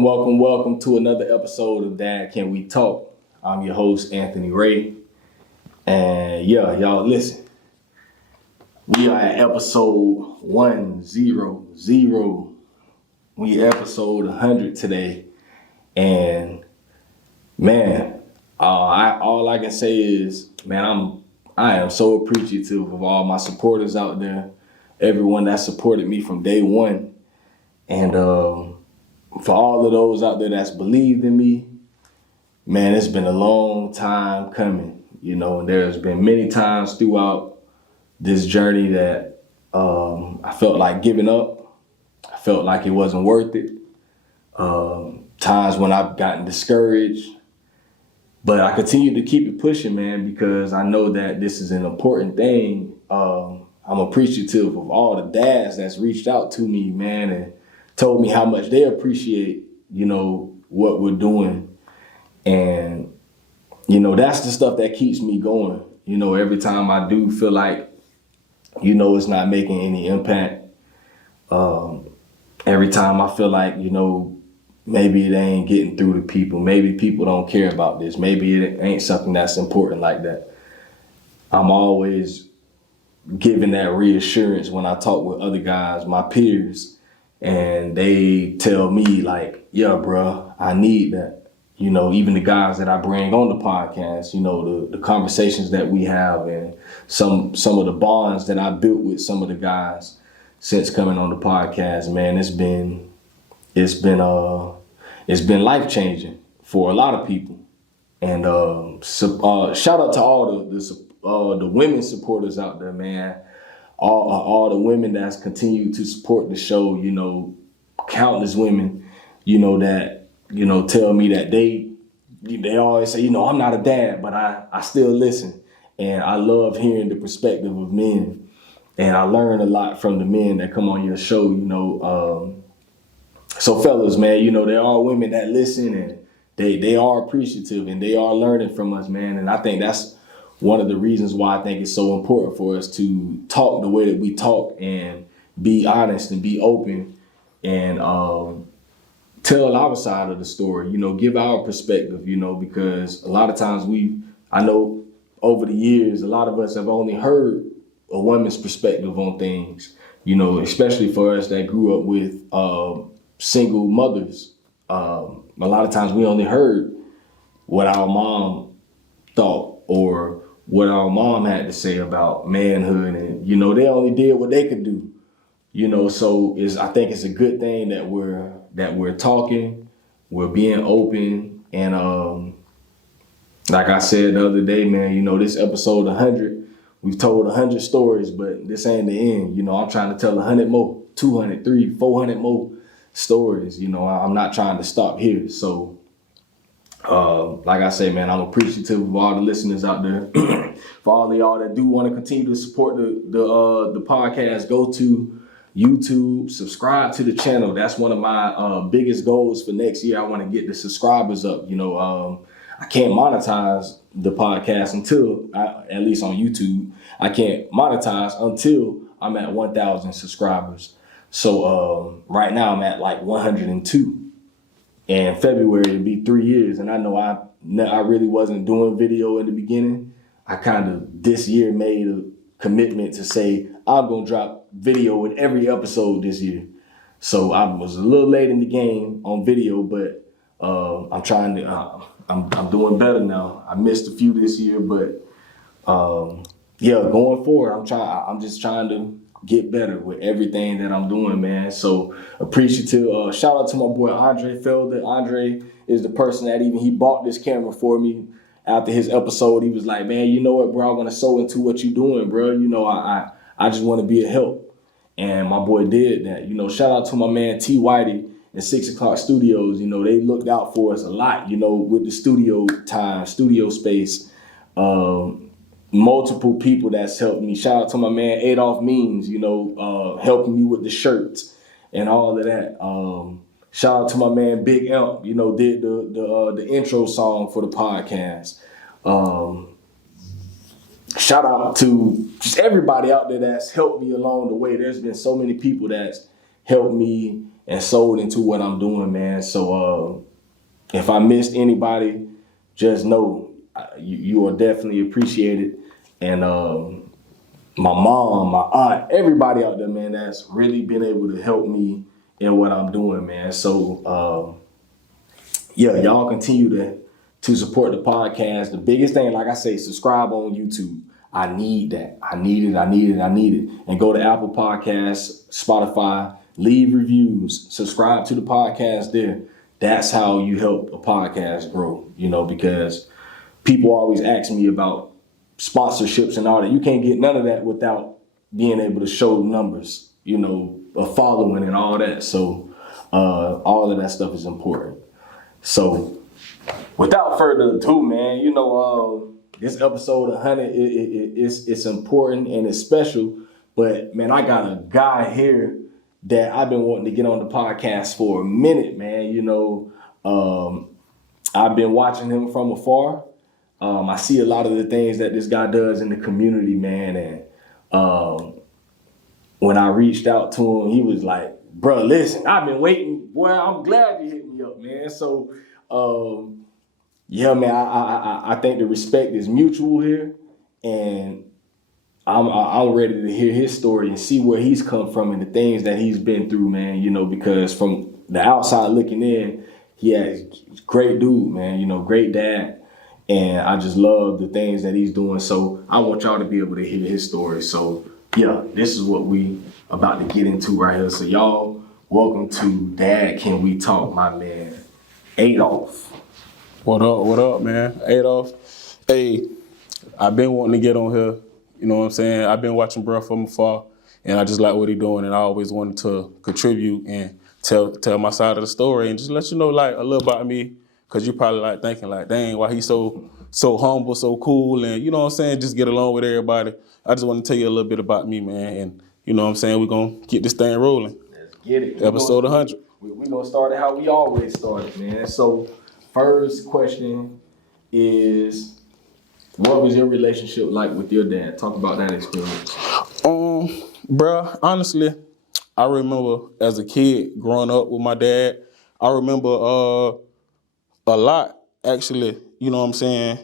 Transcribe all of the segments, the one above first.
Welcome to another episode of Dad Can We Talk. I'm your host, Anthony Ray. And yeah, y'all listen. We are at episode 100. We episode 100 today. And man, all I can say is, man, I am so appreciative of all my supporters out there. Everyone that supported me from day one. And for all of those out there that's believed in me, man, it's been a long time coming, and there's been many times throughout this journey that I felt like giving up. I felt like it wasn't worth it. Times when I've gotten discouraged, but I continue to keep it pushing, man, because I know that this is an important thing. I'm appreciative of all the dads that's reached out to me, man, and told me how much they appreciate, what we're doing. And, that's the stuff that keeps me going. Every time I do feel like, it's not making any impact. Every time I feel like, maybe it ain't getting through to people. Maybe people don't care about this. Maybe it ain't something that's important like that. I'm always given that reassurance when I talk with other guys, my peers, and they tell me like, yeah, bro, I need that. Even the guys that I bring on the podcast, the conversations that we have and some of the bonds that I built with some of the guys since coming on the podcast, man, it's been life-changing for a lot of people. And shout out to all the women supporters out there, man. All the women that's continued to support the show, countless women, that, tell me that they always say, I'm not a dad, but I still listen. And I love hearing the perspective of men. And I learn a lot from the men that come on your show, So fellas, man, there are women that listen and they are appreciative and they are learning from us, man. And I think that's one of the reasons why I think it's so important for us to talk the way that we talk and be honest and be open and tell our side of the story, give our perspective, because a lot of times I know over the years, a lot of us have only heard a woman's perspective on things, especially for us that grew up with single mothers. A lot of times we only heard what our mom thought or what our mom had to say about manhood, and they only did what they could do, so I think it's a good thing that we're talking, we're being open, and like I said the other day, man, this episode 100, we've told 100 stories, but this ain't the end. I'm trying to tell 100 more, 200, 300, 400 more stories. I'm not trying to stop here. So like I say, man, I'm appreciative of all the listeners out there. For all of y'all that do want to continue to support the podcast, go to YouTube, subscribe to the channel. That's one of my biggest goals for next year. I want to get the subscribers up. I can't monetize the podcast until, at least on YouTube, I can't monetize until I'm at 1,000 subscribers. So right now I'm at like 102. And February it'll be 3 years. And I know I really wasn't doing video in the beginning. I kind of this year made a commitment to say I'm going to drop video in every episode this year. So I was a little late in the game on video, but I'm trying to, I'm doing better now. I missed a few this year, but going forward, I'm just trying to get better with everything that I'm doing, man. So appreciative. Shout out to my boy Andre Felder. Andre is the person that he bought this camera for me. After his episode, he was like, man, you know what, bro, I want to sew into what you're doing, bro. I just want to be a help. And my boy did that. Shout out to my man T. Wiley and 6 O'Clock Studios. They looked out for us a lot, with the studio time, studio space. Multiple people that's helped me. Shout out to my man Adolph Means, helping me with the shirts and all of that. Shout out to my man Big Elp, did the intro song for the podcast. Shout out to just everybody out there that's helped me along the way. There's been so many people that's helped me and sold into what I'm doing, man. So if I missed anybody, just know you are definitely appreciated. And my mom, my aunt, everybody out there, man, that's really been able to help me in what I'm doing, man. So yeah, y'all continue to support the podcast. The biggest thing, like I say, subscribe on YouTube. I need that. I need it. And go to Apple Podcasts, Spotify, leave reviews, subscribe to the podcast there. That's how you help a podcast grow, because people always ask me about sponsorships and all that. You can't get none of that without being able to show numbers, a following and all that. So all of that stuff is important. So without further ado, man, this episode 100, it's important and it's special. But, man, I got a guy here that I've been wanting to get on the podcast for a minute, man. I've been watching him from afar. I see a lot of the things that this guy does in the community, man. And when I reached out to him, he was like, bro, listen, I've been waiting. Boy, I'm glad you hit me up, man. So, yeah, man, I think the respect is mutual here. And I'm ready to hear his story and see where he's come from and the things that he's been through, man, because from the outside looking in, he's a great dude, man, great dad. And I just love the things that he's doing. So I want y'all to be able to hear his story. So, yeah, this is what we about to get into right here. So, y'all, welcome to Dad, Can We Talk, my man, Adolph. What up, man? Adolph. Hey, I've been wanting to get on here. You know what I'm saying? I've been watching bro from afar, and I just like what he doing, and I always wanted to contribute and tell my side of the story and just let you know, like, a little about me, because you probably, like, thinking, like, dang, why he's so humble, so cool, and, you know what I'm saying, just get along with everybody. I just want to tell you a little bit about me, man, and, you know what I'm saying, we're going to get this thing rolling. Let's get it. Episode 100. We're going to start it how we always started, man. So, first question is, what was your relationship like with your dad? Talk about that experience. Bruh, honestly, I remember as a kid growing up with my dad. I remember a lot, actually, you know what I'm saying,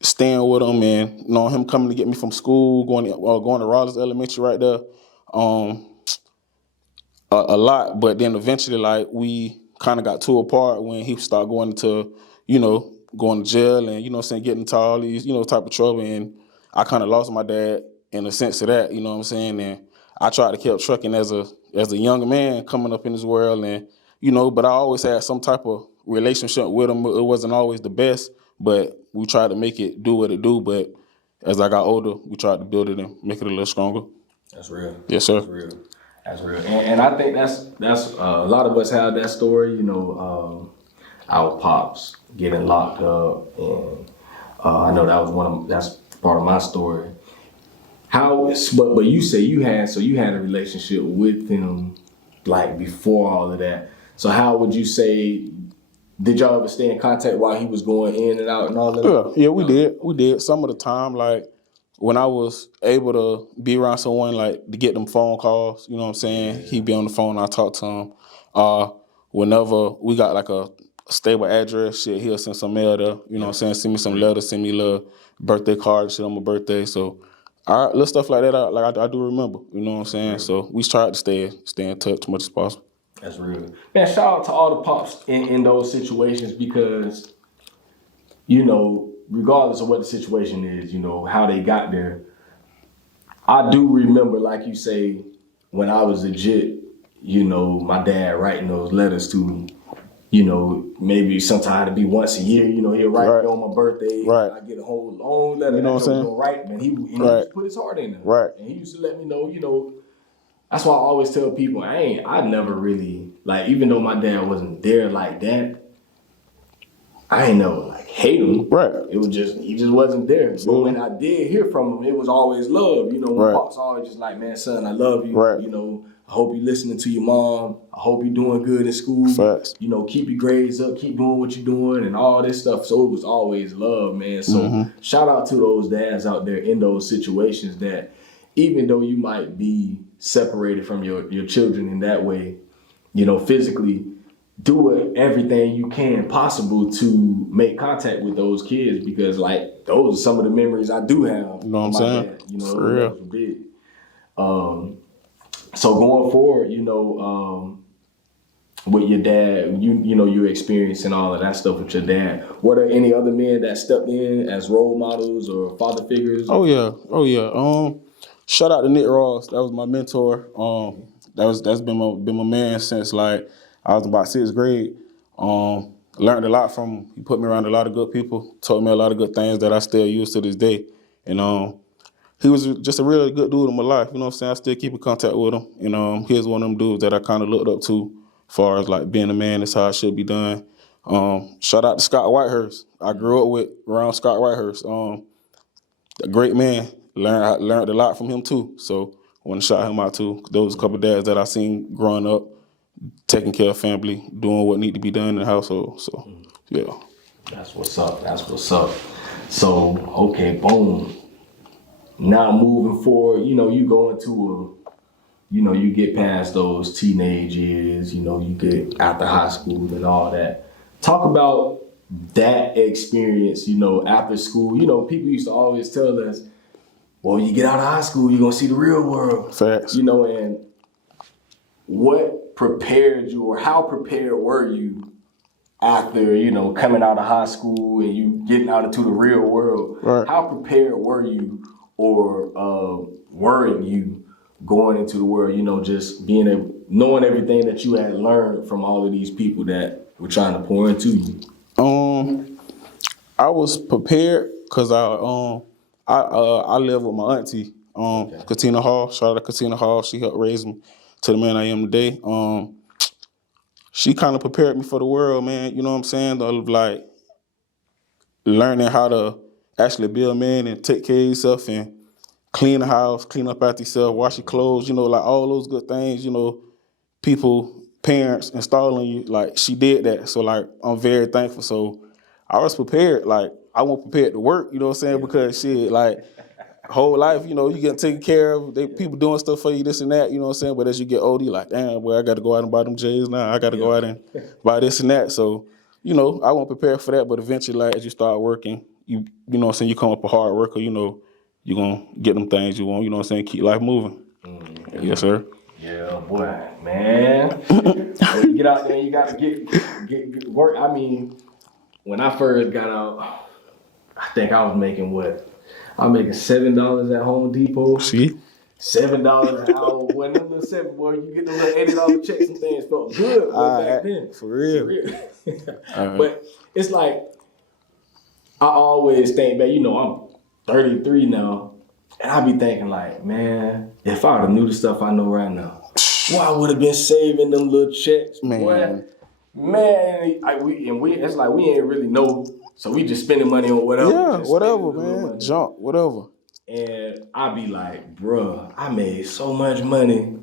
staying with him and him coming to get me from school, going to Rollins Elementary right there. A lot, but then eventually, like, we kind of got too apart when he started going to, going to jail and, you know what I'm saying, getting into all these, type of trouble. And I kind of lost my dad in the sense of that, you know what I'm saying? And I tried to keep trucking as a young man coming up in this world and, but I always had some type of relationship with him. It wasn't always the best, but we tried to make it do what it do. But as I got older, we tried to build it and make it a little stronger. That's real. Yes, sir. That's real. And I think that's a lot of us have that story, our pops getting locked up, and I know that's part of my story. But you say you had a relationship with him like before all of that. So how would you say, did y'all ever stay in contact while he was going in and out and all that? Yeah, we did. We did. Some of the time, like, when I was able to be around someone, like, to get them phone calls, you know what I'm saying? He'd be on the phone, I talk to him. Whenever we got, like, a stable address, shit, he'll send some mail there, you know what I'm saying? Send me some letters, send me a little birthday card, shit on my birthday. So, little stuff like that, I do remember, you know what I'm saying? So, we tried to stay in touch as much as possible. That's real. Man, shout out to all the pops in those situations because, regardless of what the situation is, how they got there. I do remember, like you say, when I was legit, my dad writing those letters to me, maybe sometimes it'd be once a year, he'll write me on my birthday. Right. I get a whole long letter. You know what I'm saying? Write, man. He used to put his heart in there. Right. And he used to let me know, that's why I always tell people, I never really, like, even though my dad wasn't there like that, I ain't never, like, hate him. Right. It was just, he just wasn't there. But when I did hear from him, it was always love. My pops always just like, man, son, I love you. Right. I hope you're listening to your mom. I hope you're doing good in school. Facts. Keep your grades up, keep doing what you're doing and all this stuff. So it was always love, man. So shout out to those dads out there in those situations that even though you might be separated from your children in that way, physically, do everything you can possible to make contact with those kids, because like those are some of the memories I do have. You know what I'm saying? Dad, For real. those were big. So going forward, with your dad, your experience and all of that stuff with your dad. Were there any other men that stepped in as role models or father figures? Oh yeah. Shout out to Nick Ross. That was my mentor. That's been my man since like I was about 6th grade. Learned a lot from him. He put me around a lot of good people. Taught me a lot of good things that I still use to this day. And he was just a really good dude in my life. You know what I'm saying? I still keep in contact with him. He was one of them dudes that I kind of looked up to, as far as like being a man is how it should be done. Shout out to Scott Whitehurst. I grew up around Scott Whitehurst. A great man. Learned a lot from him too. So I want to shout him out too. Those a couple of dads that I seen growing up, taking care of family, doing what need to be done in the household. So yeah. That's what's up. So okay, boom. Now moving forward, you go into you get past those teenage years, you get after high school and all that. Talk about that experience, after school. People used to always tell us, well, you get out of high school, you're going to see the real world. Facts. And what prepared you, or how prepared were you after, coming out of high school and you getting out into the real world? Right. How prepared were you, or weren't you going into the world, just knowing everything that you had learned from all of these people that were trying to pour into you? I was prepared because I live with my auntie, Katina Hall. Shout out to Katina Hall. She helped raise me to the man I am today. She kind of prepared me for the world, man. You know what I'm saying? Of like learning how to actually be a man and take care of yourself and clean the house, clean up after yourself, wash your clothes, like all those good things, parents installing you. Like she did that. So like I'm very thankful. So I was prepared. Like I wasn't prepared to work, you know what I'm saying? Because shit, like whole life, you get taken care of. People doing stuff for you, this and that, you know what I'm saying? But as you get older, you're like, damn, well, I got to go out and buy them J's now. I got to go out and buy this and that. So, I wasn't prepared for that. But eventually, like as you start working, you know what I'm saying? You come up a hard worker, you're going to get them things you want, you know what I'm saying? Keep life moving. Mm-hmm. Yes, sir. Yeah, boy, man. When you get out there, you got to get work. I mean, when I first got out, I think I was making what? I was making $7 at Home Depot. See? $7 an hour. When them little $7, boy, you get the little $80 checks and things felt good back then. For real. But it's like, I always think back, I'm 33 now, and I be thinking like, man, if I would have knew the stuff I know right now, boy, I would have been saving them little checks, man. Boy. Man, it's like we ain't really know, so we just spending money on whatever. Yeah, whatever, man. Junk, whatever. And I be like, bruh, I made so much money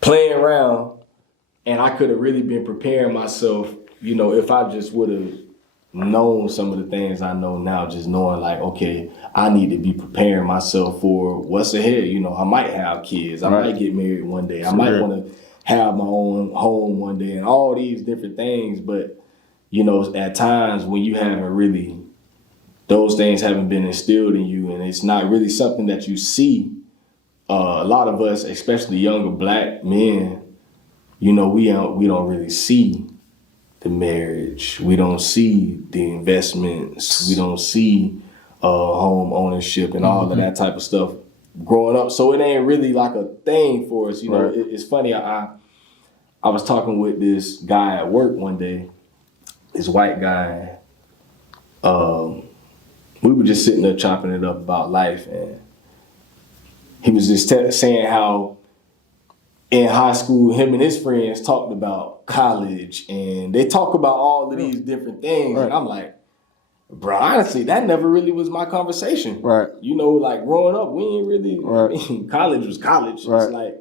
playing around, and I could have really been preparing myself, if I just would have known some of the things I know now, just knowing like, okay, I need to be preparing myself for what's ahead. I might have kids. I might get married one day. I might want to have my own home one day and all these different things. But, at times when you haven't really, those things haven't been instilled in you, and it's not really something that you see. A lot of us, especially younger black men, we don't really see the marriage. We don't see the investments. We don't see home ownership and all of that type of stuff growing up. So it ain't really like a thing for us. Right. It's funny. I was talking with this guy at work one day, this white guy. We were just sitting there chopping it up about life, and he was just saying how in high school, him and his friends talked about college, and they talk about all of these different things. Right. And I'm like, bro, honestly, that never really was my conversation. Right. Like growing up, we ain't really, right. I mean, college was college. Right. It's like,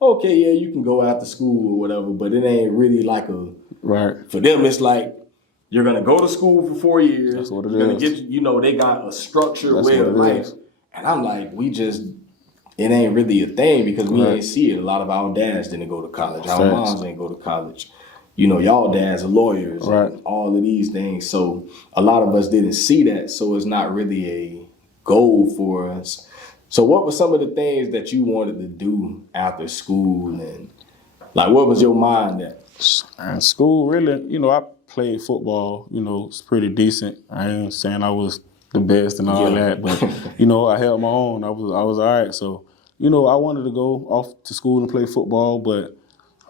okay, yeah, you can go after school or whatever, but it ain't really like right. For them, it's like, you're going to go to school for 4 years. That's what it you're is. Gonna get, they got a structured way of life. And I'm like, we just it ain't really a thing because we ain't see it. A lot of our dads didn't go to college. Our moms didn't go to college. You know, y'all dads are lawyers and all of these things. So a lot of us didn't see that. So it's not really a goal for us. So what were some of the things that you wanted to do after school, and like what was your mind at? In school, really, you know, I played football, you know, it's pretty decent. I ain't saying I was the best and all that, but, you know, I held my own. I was all right. So, you know, I wanted to go off to school and play football, but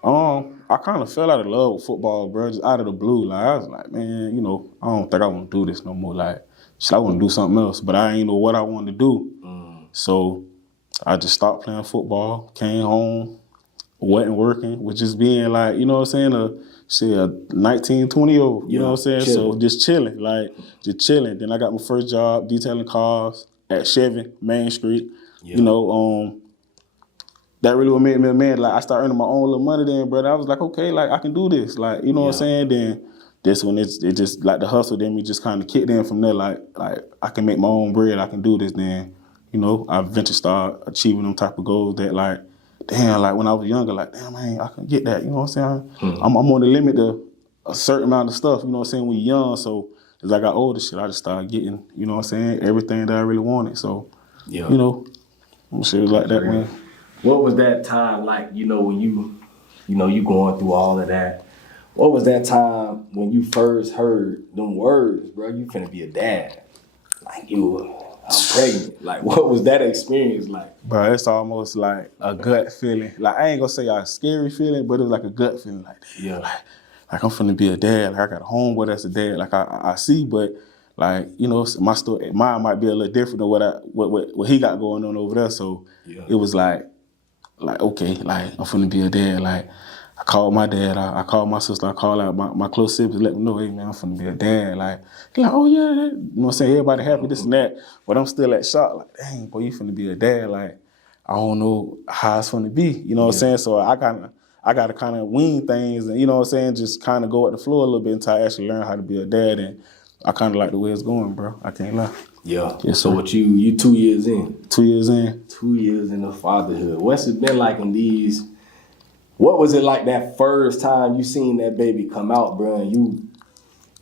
I kind of fell out of love with football, bro, just out of the blue. Like, I was like, man, you know, I don't think I want to do this no more. Like, shit, I want to do something else, but I ain't know what I wanted to do. So I just stopped playing football, came home, wasn't working, was just being like, you know what I'm saying, a 19, 20-year-old, you know what I'm saying? Chilling. So just chilling. Then I got my first job detailing cars at Chevy, Main Street. You know, that really what made me a man. Like, I started earning my own little money then, brother. I was like, okay, like, I can do this. Like, you know what I'm saying? Then this one, it just, like, the hustle then me just kind of kicked in from there. Like, I can make my own bread. I can do this then. You know, I eventually started achieving them type of goals that, like, damn, like, when I was younger, like, damn, man, I can get that. You know what I'm saying? I'm on the limit to a certain amount of stuff, you know what I'm saying, when you're young. So as I got older, shit, I just started getting, you know what I'm saying, everything that I really wanted. So, you know, shit was like that, man. What was that time like, you know, when you going through all of that? What was that time when you first heard them words, bro, you finna be a dad? Like, I'm pregnant. Like, what was that experience like? Bro, it's almost like a gut feeling. Like, I ain't gonna say a scary feeling, but it was like a gut feeling. Like, like I'm finna be a dad. Like, I got a homeboy that's a dad. Like, I see, but like, you know, my story, mine might be a little different than what he got going on over there. So it was like, okay, like, I'm finna be a dad. Like, I called my dad, I called my sister, I called out my close siblings, let them know, hey, man, I'm finna be a dad. Like, oh, yeah, you know what I'm saying? Everybody happy, this and that. But I'm still at shock, like, dang, boy, you finna be a dad. Like, I don't know how it's finna be, you know what I'm saying? So I got to kind of wean things and, you know what I'm saying, just kind of go with the flow a little bit until I actually learn how to be a dad. And I kind of like the way it's going, bro. I can't lie. Yes, so what you 2 years in? 2 years in. 2 years in the fatherhood. What's it been like in these? What was it like that first time you seen that baby come out, bro, and you,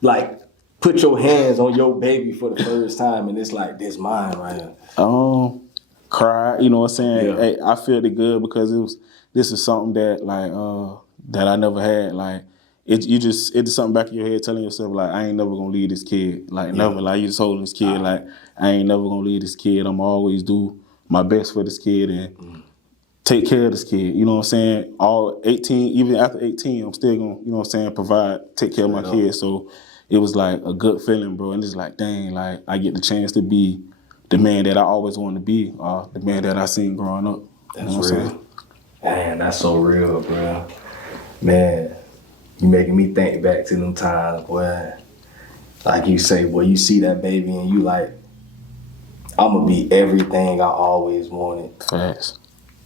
like, put your hands on your baby for the first time, and it's like, this mine right here? Cried, you know what I'm saying? Hey, I felt it good because this is something that, like, that I never had. Like, it's just something back in your head telling yourself, like, I ain't never gonna leave this kid. Like, never. Like, you just holding this kid, like, I ain't never gonna leave this kid. I'm always do my best for this kid and take care of this kid, you know what I'm saying? All 18, even after 18, I'm still gonna, you know what I'm saying, take care of my kid. So it was like a good feeling, bro. And it's like, dang, like, I get the chance to be the man that I always wanted to be, the man that I seen growing up. That's real. Man, that's so real, bro. Man, you making me think back to them times, boy. Like you say, boy, you see that baby and you like, I'm gonna be everything I always wanted. Facts.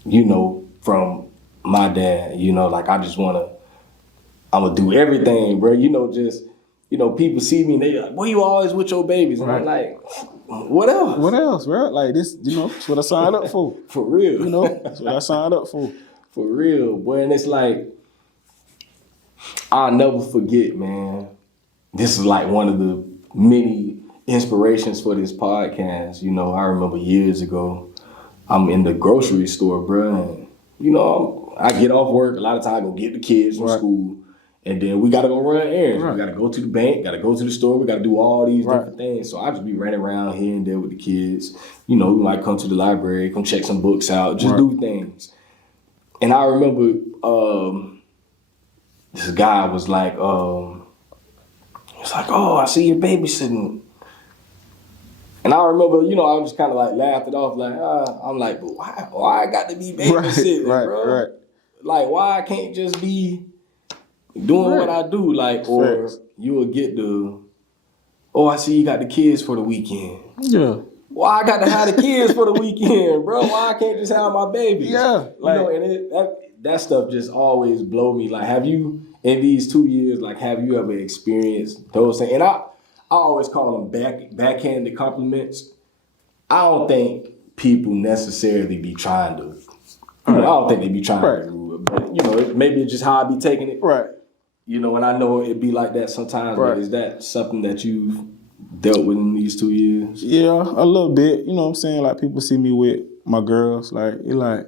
You know, from my dad, you know, like, I'm gonna do everything, bro. You know, just, you know, people see me and they like, boy, you always with your babies. And I'm like, what else? What else, bro? Like, this, you know, that's what I signed up for. For real. You know, that's what I signed up for. For real, boy. And it's like, I'll never forget, man. This is like one of the many inspirations for this podcast. You know, I remember years ago, I'm in the grocery store, bro, and, you know, I get off work. A lot of times I go get the kids from school, and then we got to go run errands. We got to go to the bank, got to go to the store. We got to do all these different things. So I just be running around here and there with the kids. You know, we might come to the library, come check some books out, just do things. And I remember this guy was like, it's like, oh, I see you're babysitting. And I remember, you know, I just kind of like laughed it off, like, I'm like, but why I got to be babysitting, bro? Like, why I can't just be doing what I do? Like, or you will get I see you got the kids for the weekend. Yeah. Why I got to have the kids for the weekend, bro? Why I can't just have my babies? Yeah. Like, you know, and that stuff just always blow me. Like, have you, in these 2 years, like, have you ever experienced those things? And I always call them backhanded compliments. I don't think people necessarily be trying to. I don't think they be trying to do it, but maybe it's just how I be taking it. Right. And I know it be like that sometimes. Right. But is that something that you've dealt with in these 2 years? Yeah, a little bit. You know what I'm saying? Like people see me with my girls, they like,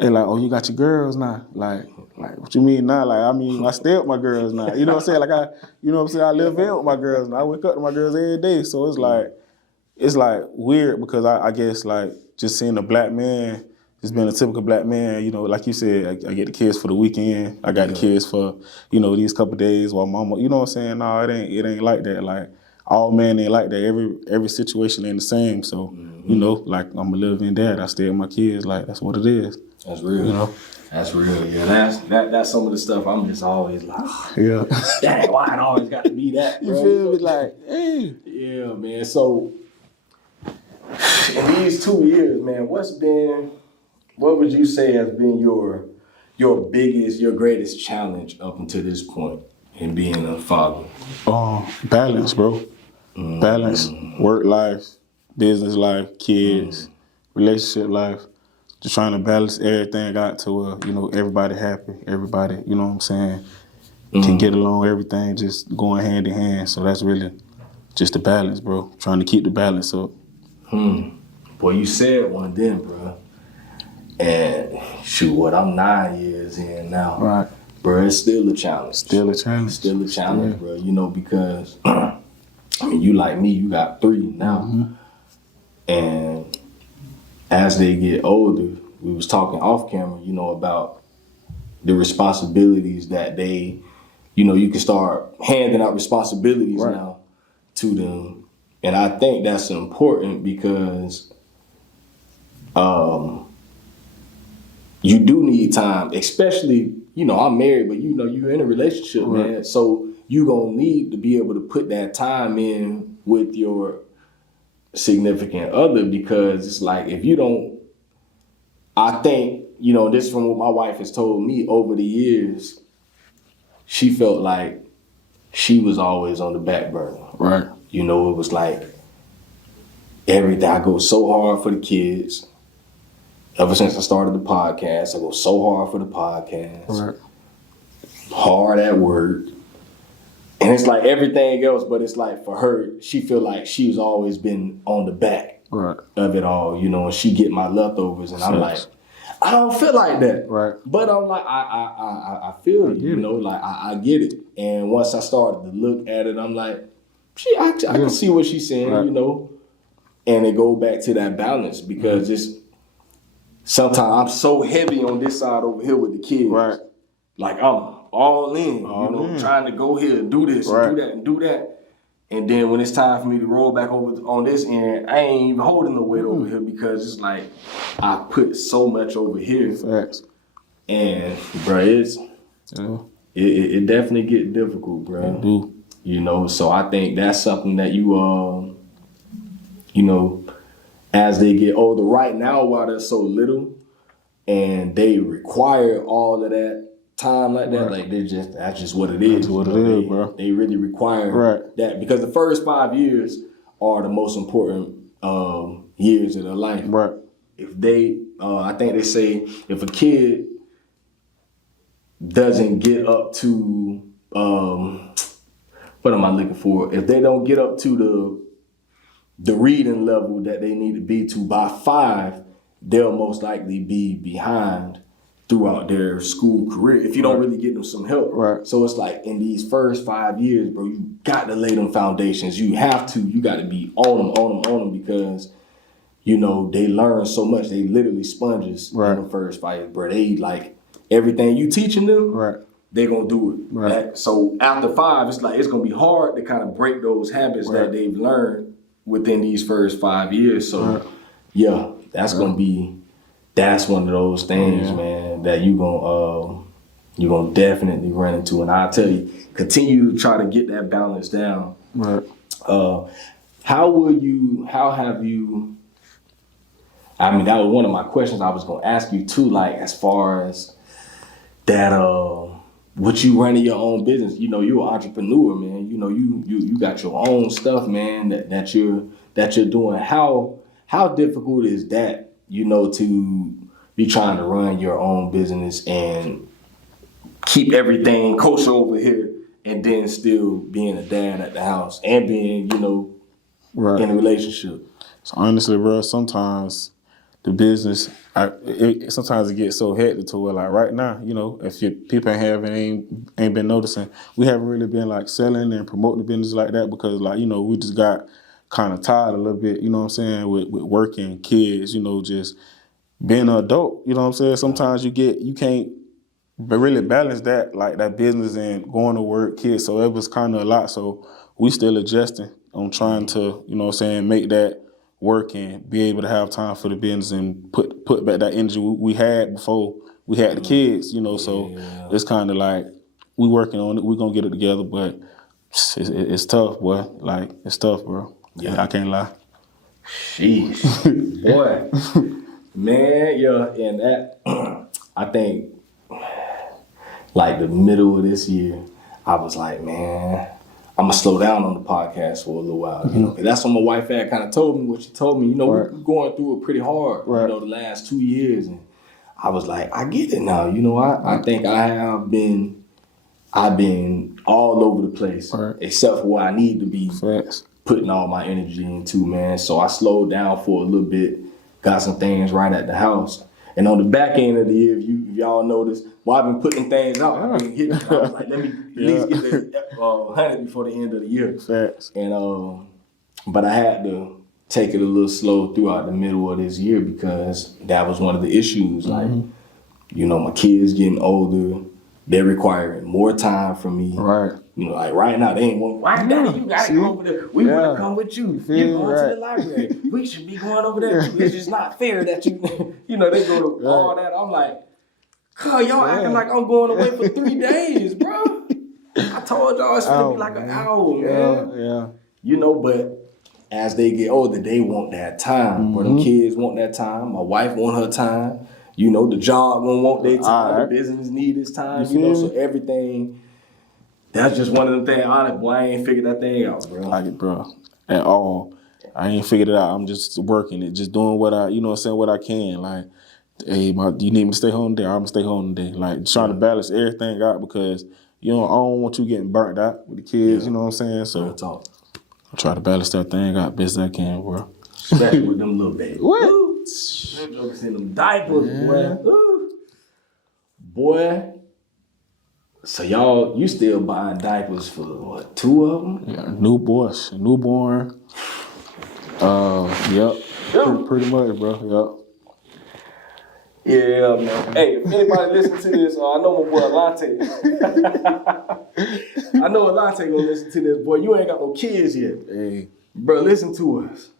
oh, you got your girls now? Like what you mean now? Like, I mean, I stay with my girls now. You know what I'm saying? Like I live in with my girls now. I wake up to my girls every day. So it's like weird because I guess like just seeing a black man, just being a typical black man, like you said, I get the kids for the weekend. I got the kids for, these couple of days while mama, you know what I'm saying? No, it ain't like that. Like all men ain't like that. Every situation ain't the same. So, like I'm a living dad. I stay with my kids. Like that's what it is. That's real. That's real. Yeah, that's some of the stuff I'm just always like, yeah. Dang, why it always got to be that? You feel me? Like, hey. Yeah, man. So in these 2 years, man, what would you say has been your greatest challenge up until this point in being a father? Balance, bro. Balance, work life, business life, kids, relationship life. Just trying to balance everything out to where, everybody happy, everybody, you know what I'm saying, can get along, everything just going hand in hand. So that's really just the balance, bro. Trying to keep the balance up. Boy, you said one then, bro. And shoot, I'm 9 years in now. Right. Bro, it's still a challenge. Still a challenge, bro. Because, you like me, you got 3 now. And as they get older, we was talking off camera, about the responsibilities that they, you can start handing out responsibilities now to them. And I think that's important because you do need time, especially, I'm married, but you're in a relationship, man. So you gonna need to be able to put that time in with your significant other, because it's like if you don't, I think, this is from what my wife has told me over the years, she felt like she was always on the back burner. Right. It was like everything. I go so hard for the kids. Ever since I started the podcast, I go so hard for the podcast. Right. Hard at work. And it's like everything else, but it's like for her, she feel like she's always been on the back of it all, and she get my leftovers, and I'm like, I don't feel like that. Right. But I'm like, I feel you, like I get it. And once I started to look at it, I'm like, I can see what she's saying, and it go back to that balance, because it's sometimes I'm so heavy on this side over here with the kids. Right. Like I'm all in, trying to go here and do this and do that and do that. And then when it's time for me to roll back over on this end, I ain't even holding the weight over here, because it's like I put so much over here. Facts. And bro, it definitely get difficult, bro. It do. So I think that's something that you as they get older, right now while they're so little and they require all of that time like that, like that's just what it is. That's what it is, bro. They really require that, because the first 5 years are the most important years of their life. Right. If they, I think they say, if a kid doesn't get up to, what am I looking for? If they don't get up to the reading level that they need to be to by 5, they'll most likely be behind throughout their school career if you don't really get them some help. Right. So it's like in these first 5 years, bro, you got to lay them foundations. You got to be on them, because, they learn so much. They literally sponges in the first 5 years, bro. They like everything you teaching them, they gonna do it. Right. So after 5, it's like, it's gonna be hard to kind of break those habits that they've learned within these first 5 years. So that's gonna be, that's one of those things, man, that you're gonna definitely run into. And I'll tell you, continue to try to get that balance down. Right. How have you, I mean, that was one of my questions I was gonna ask you too, like as far as that, what you running your own business, you're an entrepreneur, man. You got your own stuff, man, that you're doing. How how difficult is that, you know, to be trying to run your own business and keep everything kosher over here and then still being a dad at the house and being, you know, in a relationship? So honestly, bro, sometimes the business, sometimes it gets so hectic to where, like, right now, you know, if people ain't been noticing, we haven't really been like selling and promoting the business like that because, like, you know, we just got kind of tired a little bit, you know what I'm saying, with working, kids, you know, just being an adult, you know what I'm saying. Sometimes you can't really balance that, like that business and going to work, kids. So it was kind of a lot. So we still adjusting on trying to, you know what I'm saying, make that work and be able to have time for the business and put back that energy we had before we had the kids, you know. So it's kind of like we working on it. We're going to get it together, but it's tough, boy. Like, it's tough, bro. Yeah. I can't lie. Sheesh. Boy. Man, yeah, and that, I think, like the middle of this year, I was like, man, I'm gonna slow down on the podcast for a little while. You know, that's when my wife had kind of told me what she told me. You know, we're going through it pretty hard. You know, the last 2 years, and I was like, I get it now. You know, I think I've been all over the place, except for what I need to be putting all my energy into, man. So I slowed down for a little bit, got some things right at the house. And on the back end of the year, if y'all notice, I've been putting things out. I've been hitting. I was like, let me at least get the 100 before the end of the year. And but I had to take it a little slow throughout the middle of this year because that was one of the issues. Like, you know, my kids getting older, they're requiring more time from me. You know, like right now, they ain't want, why, Daddy, you gotta go over there. We want to come with you. You're going to the library. We should be going over there too. It's just not fair that you, you know, they go to all that. I'm like, cuz y'all acting like I'm going away for 3 days, bro. I told y'all it's gonna be like an hour, man. You know, but as they get older, they want that time. But them kids want that time. My wife want her time. You know, the job won't want their time. The business need its time. You know, so everything. That's just one of them things. Honestly, boy, I ain't figured that thing out, bro. Like it, bro, at all. I ain't figured it out. I'm just working it, just doing what I, you know what I'm saying, what I can. Like, hey, you need me to stay home today? I'm gonna stay home today. Like, trying to balance everything out because, you know, I don't want you getting burnt out with the kids, you know what I'm saying? So I try to balance that thing out best I can, bro. Especially with them little babies. What? Them jokers in them diapers, boy. Ooh. Boy. So you still buying diapers for what, 2 of them? Yeah, newborn. Yep. Pretty much, bro. Yep. Yeah, man. Hey, if anybody listen to this, I know my boy Alante. I know Alante gonna listen to this. Boy, you ain't got no kids yet. Hey. Bro, listen to us.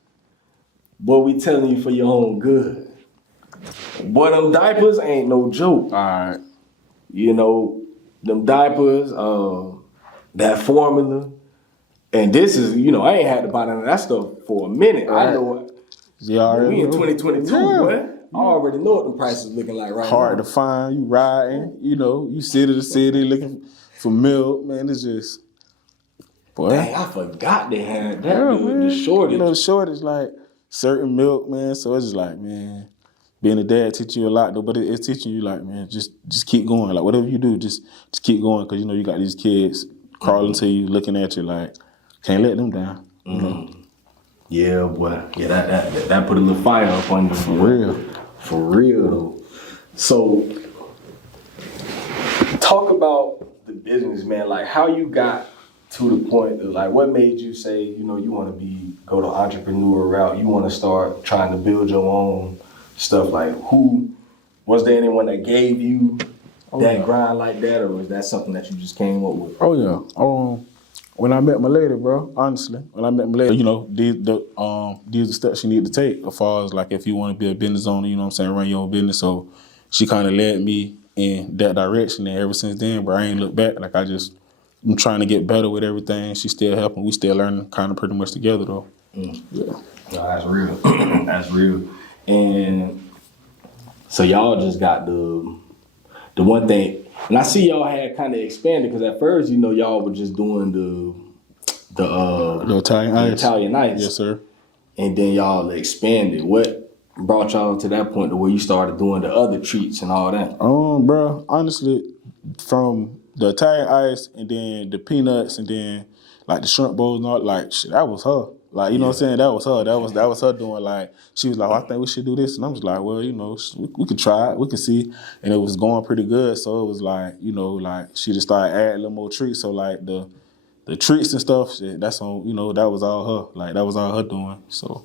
Boy, we telling you for your own good. Boy, them diapers ain't no joke. All right. You know, them diapers, that formula. And this is, you know, I ain't had to buy none of that stuff for a minute. I know what. We in 2022, boy. I already know what the price is looking like right now. Hard to find. You riding, you know, you city to city looking for milk, man. It's just, boy. Dang, I forgot they had that, dude, the shortage. You know, the shortage, like certain milk, man. So it's just like, man, being a dad teach you a lot, though. But it's teaching you, like, man, just keep going. Like, whatever you do, just keep going. Because, you know, you got these kids crawling to you, looking at you like, can't let them down. You know? Yeah, boy. Yeah, that put a little fire up on you. For real, though. So, talk about the business, man. Like, how you got to the point of, like, what made you say, you know, you want to go the entrepreneur route? You want to start trying to build your own stuff. Like, was there anyone that gave you that grind like that, or was that something that you just came up with? Oh, yeah. When I met my lady, bro, honestly, you know, these are the steps you need to take as far as, like, if you want to be a business owner, you know what I'm saying, run your own business. So she kind of led me in that direction, and ever since then, bro, I ain't looked back. Like, I'm trying to get better with everything. She's still helping. We still learning kind of pretty much together, though. Yeah. No, that's real. That's real. And so y'all just got the one thing. And I see y'all had kind of expanded because at first, you know, y'all were just doing the Italian ice. Yes, sir. and then y'all expanded. What brought y'all to that point to where you started doing the other treats and all that? Bro, honestly, from the Italian ice and then the peanuts and then like the shrimp bowls and all, like shit, that was her. Like, you know what I'm saying? That was her. That was her doing, like, she was like, I think we should do this. And I was like, well, you know, we could try it. We could see. And it was going pretty good. So it was like, you know, like she just started adding a little more treats. So like the treats and stuff, shit, that's on, you know, that was all her. Like that was all her doing. So,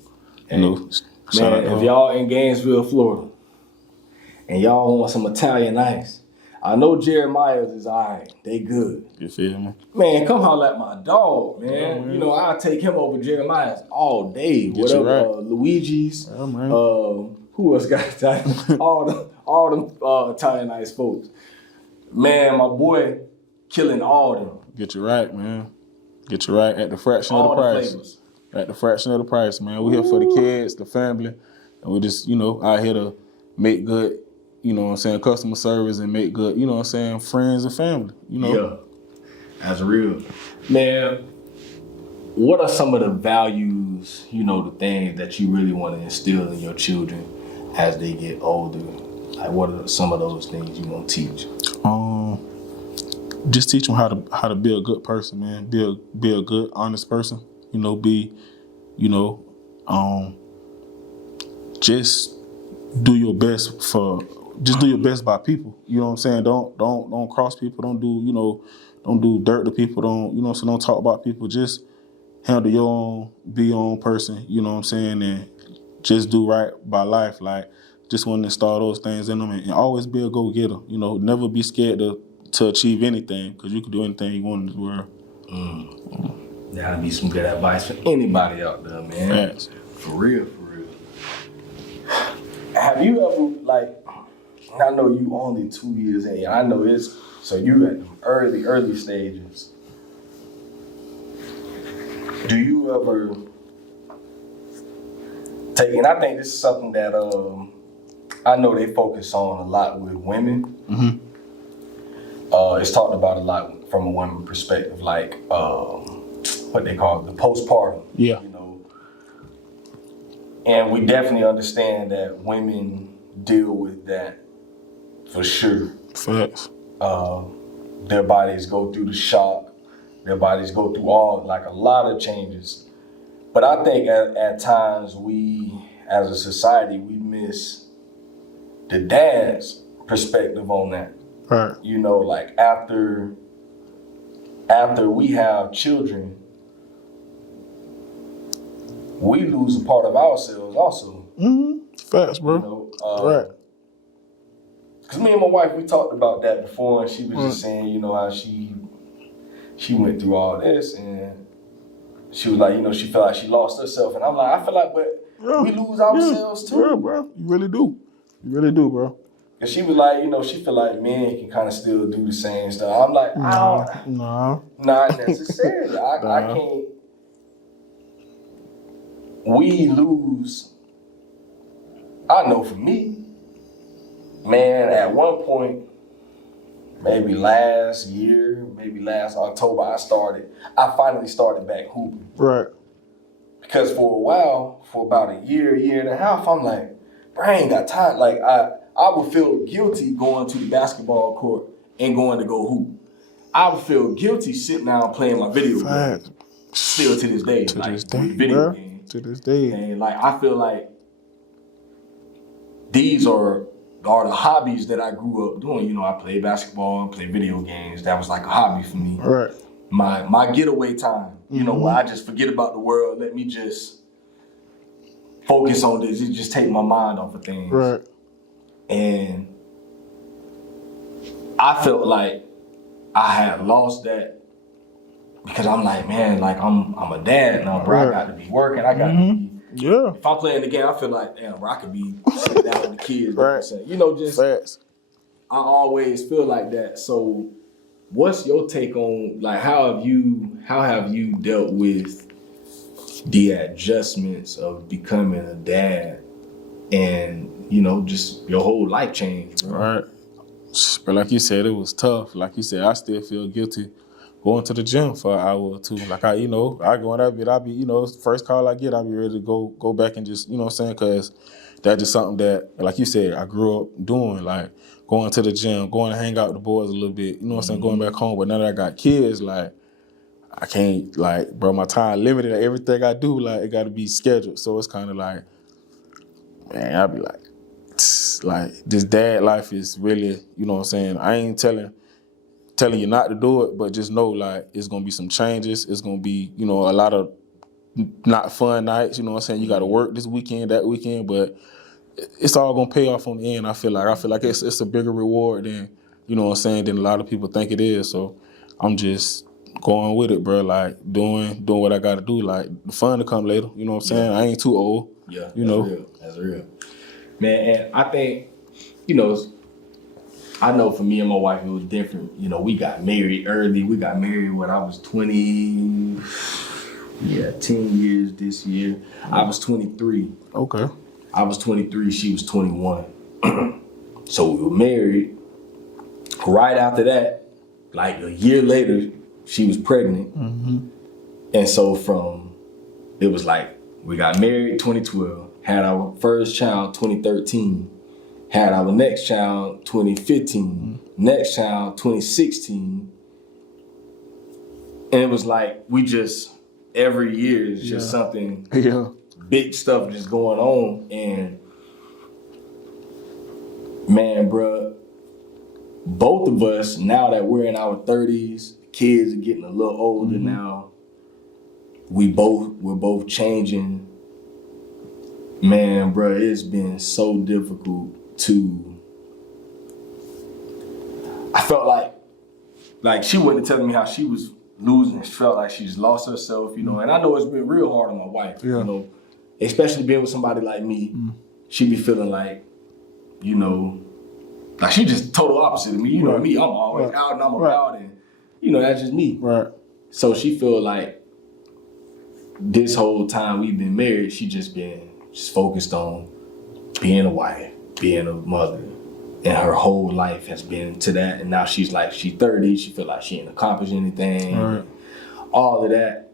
you know, shout out Man, to if her. y'all in Gainesville, Florida, and y'all want some Italian ice, I know Jeremiah's is all right. They good. You feel me? Man, come holler at my dog, man. Yeah, man. You know, I'll take him over Jeremiah's all day. Get you Whatever, right. Luigi's. Yeah, man. Who else got Italian? all them Italian ice folks. Man, my boy killing all them. Get you right, man. Get you right at the fraction All of the the price. flavors. At the fraction of the price, man. We here for the kids, the family, and we just, you know, out here to make good, you know what I'm saying, customer service and make good, you know what I'm saying, friends and family, you know. Yeah, that's real. Man, what are some of the values, you know, the things that you really want to instill in your children as they get older? Like, what are some of those things you want to teach? Just teach them how to be a good person, man. Be a good, honest person. You know, you know, just do your best by people. You know what I'm saying? Don't cross people. Don't do dirt to people. So don't talk about people. Just handle your own, be your own person. You know what I'm saying? And just do right by life. Like, just want to install those things in them and always be a go-getter. You know, never be scared to achieve anything, because you can do anything you want in this world. That'll be some good advice for anybody out there, man. Facts. For real. Have you ever, like, I know you only 2 years in, I know it's, so you at the early stages. Do you ever take, and I think this is something that I know they focus on a lot with women. Mm-hmm. It's talked about a lot from a woman perspective, like what they call it, the postpartum. Yeah. You know, and we definitely understand that women deal with that for sure. Facts. Their bodies go through the shock. Their bodies go through a lot of changes. But I think at times we, as a society, we miss the dad's perspective on that. Right. You know, like after we have children, we lose a part of ourselves also. Mm-hmm. Facts, bro. You know, Right. Because me and my wife, we talked about that before, and she was just saying, you know, how she went through all this, and she was like, you know, she felt like she lost herself, and I'm like, I feel like we lose ourselves too. Yeah, bro. You really do. You really do, bro. And she was like, you know, she feel like men can kind of still do the same stuff. I'm like, No. not necessarily. I can't. We lose. I know for me, man, at one point, maybe last year, maybe last October, I finally started back hooping. Right. Because for a while, for about a year and a half, I'm like, bro, I ain't got time. Like, I would feel guilty going to the basketball court and going to go hoop. I would feel guilty sitting down playing my video game. Still to this day. To like, this day, video bro. game. To this day. And like, I feel like these are the hobbies that I grew up doing. You know, I played basketball, played video games. That was like a hobby for me. Right. My getaway time. You know, where I just forget about the world. Let me just focus on this. It just take my mind off of things. Right. And I felt like I had lost that because I'm like, man, like I'm a dad now, bro. Right. I got to be working. I got to be. Yeah. If I'm playing the game, I feel like, damn, bro, I could be sitting down with the kids. Right. You know, just Facts. I always feel like that. So, what's your take on, like, how have you dealt with the adjustments of becoming a dad and, you know, just your whole life changed, bro? Right. But like you said, it was tough. Like you said, I still feel guilty going to the gym for an hour or two. Like I go in that bit, I be, first call I get, I be ready to go back and just, what I'm saying? Cause that's just something that, like you said, I grew up doing, like going to the gym, going to hang out with the boys a little bit, you know what I'm saying, going back home. But now that I got kids, like, I can't, like, bro, my time limited. Everything I do, like, it got to be scheduled. So it's kind of like, man, I be like, this dad life is really, you know what I'm saying? I ain't telling you not to do it, but just know, like, it's going to be some changes. It's going to be, a lot of not fun nights, you know what I'm saying? You got to work this weekend, that weekend, but it's all going to pay off on the end. I feel like it's a bigger reward than, you know what I'm saying, than a lot of people think it is. So I'm just going with it, bro, like doing what I got to do. Like, the fun to come later, you know what I'm saying? I ain't too old. Yeah, That's real. Man, and I think, I know for me and my wife, it was different. We got married early. We got married when I was 20, 10 years this year. I was 23. Okay. I was 23, she was 21. So we were married. Right after that, like a year later, she was pregnant. Mm-hmm. And so it was like, we got married 2012, had our first child 2013, had our next child 2015, next child 2016. And it was like, we just, every year is just something, big stuff just going on. And man, bruh, both of us, now that we're in our 30s, kids are getting a little older now, we're both changing. Man, bruh, it's been so difficult I felt like she wasn't telling me how she was losing. She felt like she's lost herself, and I know it's been real hard on my wife, especially being with somebody like me. She be feeling like, like she just total opposite of me. Me, I'm always out and I'm about, and that's just me. Right. So she feel like this whole time we've been married, she just been focused on being a wife, being a mother, and her whole life has been to that. And now she's 30, she feel like she ain't accomplished anything, all of that,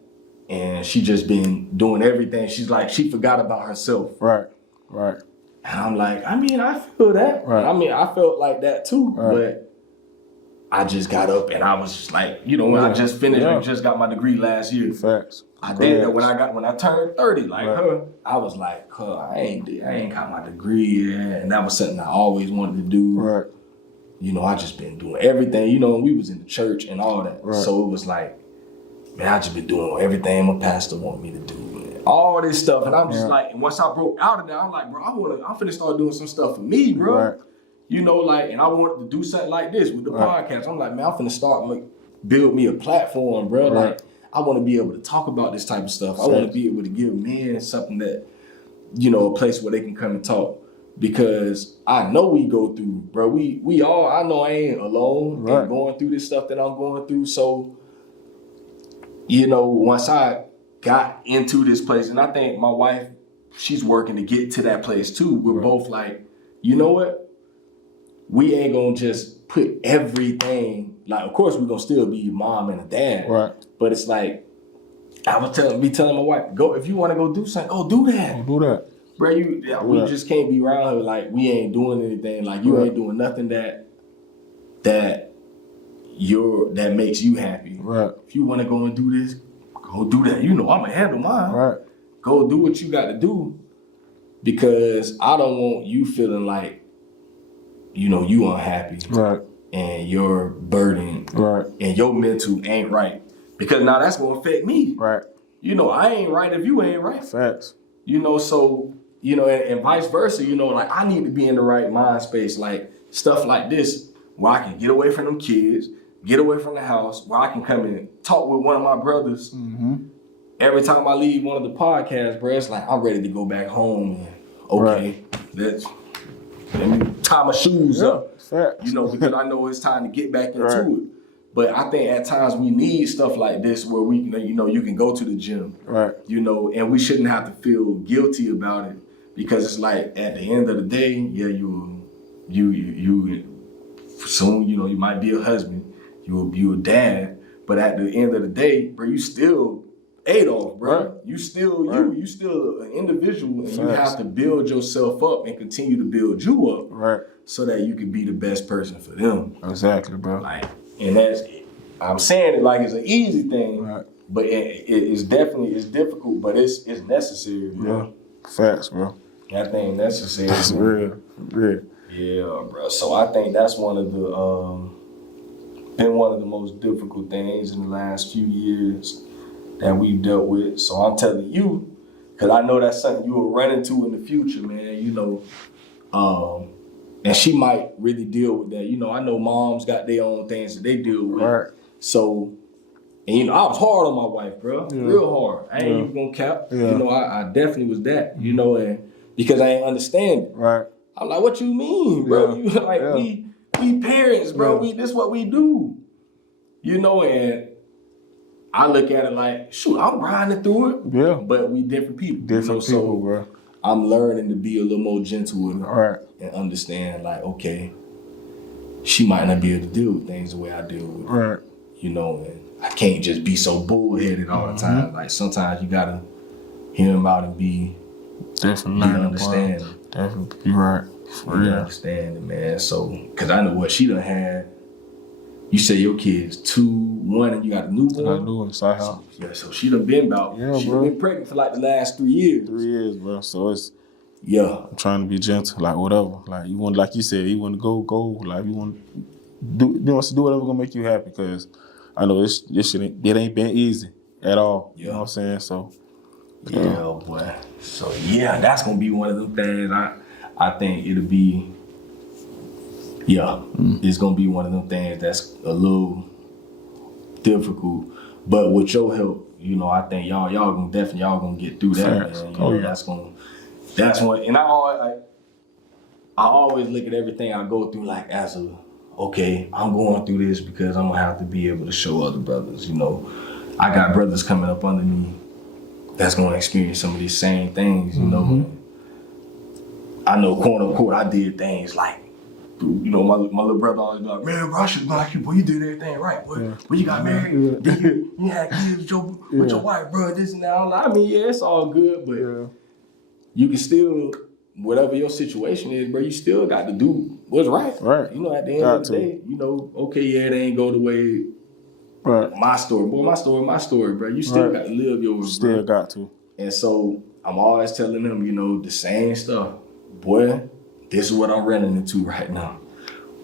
and she just been doing everything. She's like, she forgot about herself. Right. And I'm like, I feel that. Right. I felt like that too, but I just got up and I was just like, when I just finished, I just got my degree last year. Facts. I did that when I turned 30, her. I was like, I ain't got my degree yet, and that was something I always wanted to do. Right. I just been doing everything, and we was in the church and all that. Right. So it was like, man, I just been doing everything my pastor wanted me to do, man. All this stuff, and I'm just like, and once I broke out of that, I'm like, bro, I'm finna start doing some stuff for me, bro. Right. And I wanted to do something like this with the podcast. I'm like, man, I'm finna start build me a platform, bro. Right. Like, I want to be able to talk about this type of stuff. I want to be able to give men something that, a place where they can come and talk. Because I know we go through, bro. We all, I know I ain't alone in going through this stuff that I'm going through. So, once I got into this place, and I think my wife, she's working to get to that place too. We're both like, you know what? We ain't gonna just put everything, like, of course we're gonna still be a mom and a dad. Right. But it's like, I was telling my wife, go, if you wanna go do something, go do that. Do that. Bro, we just can't be around her like we ain't doing anything. Like, you ain't doing nothing that makes you happy. Right. If you wanna go and do this, go do that. I'ma handle mine. Right. Go do what you gotta do, because I don't want you feeling like, you unhappy. Right. And you're burdened. Right. And your mental ain't right. Because now that's gonna affect me. Right. I ain't right if you ain't right. Facts. So, and vice versa, like, I need to be in the right mind space. Like, stuff like this, where I can get away from them kids, get away from the house, where I can come and talk with one of my brothers. Mm-hmm. Every time I leave one of the podcasts, bro, it's like, I'm ready to go back home. And, let me tie my shoes up. Facts. Because I know it's time to get back into it. But I think at times we need stuff like this where we, you can go to the gym. Right. And we shouldn't have to feel guilty about it, because it's like, at the end of the day, you soon, you might be a husband, you a dad, But at the end of the day, bro, you still Adolph, bro. Right. You still Right. you still an individual, and Facts. you have to build yourself up and continue to build you up, Right. so that you can be the best person for them. Exactly, bro. Like, and that's, I'm saying it like it's an easy thing, Right. but it's definitely difficult, but it's necessary, bro. Yeah. Facts, bro. That thing necessary. That's bro. real. Yeah, bro. So I think that's one of the been one of the most difficult things in the last few years that we've dealt with. So I'm telling you, because I know that's something you will run into in the future, man. You know, and she might really deal with that. You know, I know moms got their own things that they deal with. Right. So, and you know, I was hard on my wife, bro. Yeah. Real hard. I ain't even gonna cap. Yeah. You know, I definitely was that. You know, and because I ain't understand it. Right. I'm like, what you mean, bro? Yeah. You like Yeah. we parents, bro. Yeah. This what we do. You know, and I look at it like, shoot, I'm grinding through it. Yeah. But we different people. Different you know, people, so bro. I'm learning to be a little more gentle with her. Right. And understand, like, okay, she might not be able to deal with things the way I deal with it. Right. You know, and I can't just be so bullheaded all the Mm-hmm. time. Like, sometimes you gotta hear him out and be Definitely learning, understanding. bro. Definitely, you right. For You real. understand it, man. So, cause I know what she done had. You say your kid's 2, 1, and you got a newborn. I do inside house. Yeah, so she done been about. Yeah, she bro. been pregnant for like the last 3 years. 3 years, bro. So it's Yeah, I'm trying to be gentle, like whatever. Like you want, like you said, you want to go. Like you want to do whatever gonna make you happy. Cause I know this shit ain't been easy at all. You know what I'm saying? So yeah, boy. So yeah, that's gonna be one of them things. I think it'll be. Yeah, it's gonna be one of them things that's a little difficult, but with your help, you know, I think y'all gonna get through that, Facts. man. You Oh, know, yeah. that's one. And I always look at everything I go through like as a, okay, I'm going through this because I'm gonna have to be able to show other brothers. You know, I got brothers coming up under me that's gonna experience some of these same things. You know, I know, quote unquote, I did things like. You know, my little brother always be like, man, bro, I should like you, boy. You did everything right, boy. Yeah. When you got married, then you had kids with your wife, bro. This and that. I mean, yeah, it's all good, but you can still, whatever your situation is, bro, you still got to do what's right. Right. You know, at the end of the day, you know, okay, yeah, it ain't go the way my story, boy. My story, bro. You still got to live yours, bro. Still got to. And so I'm always telling them, you know, the same stuff, boy. This is what I'm running into right now.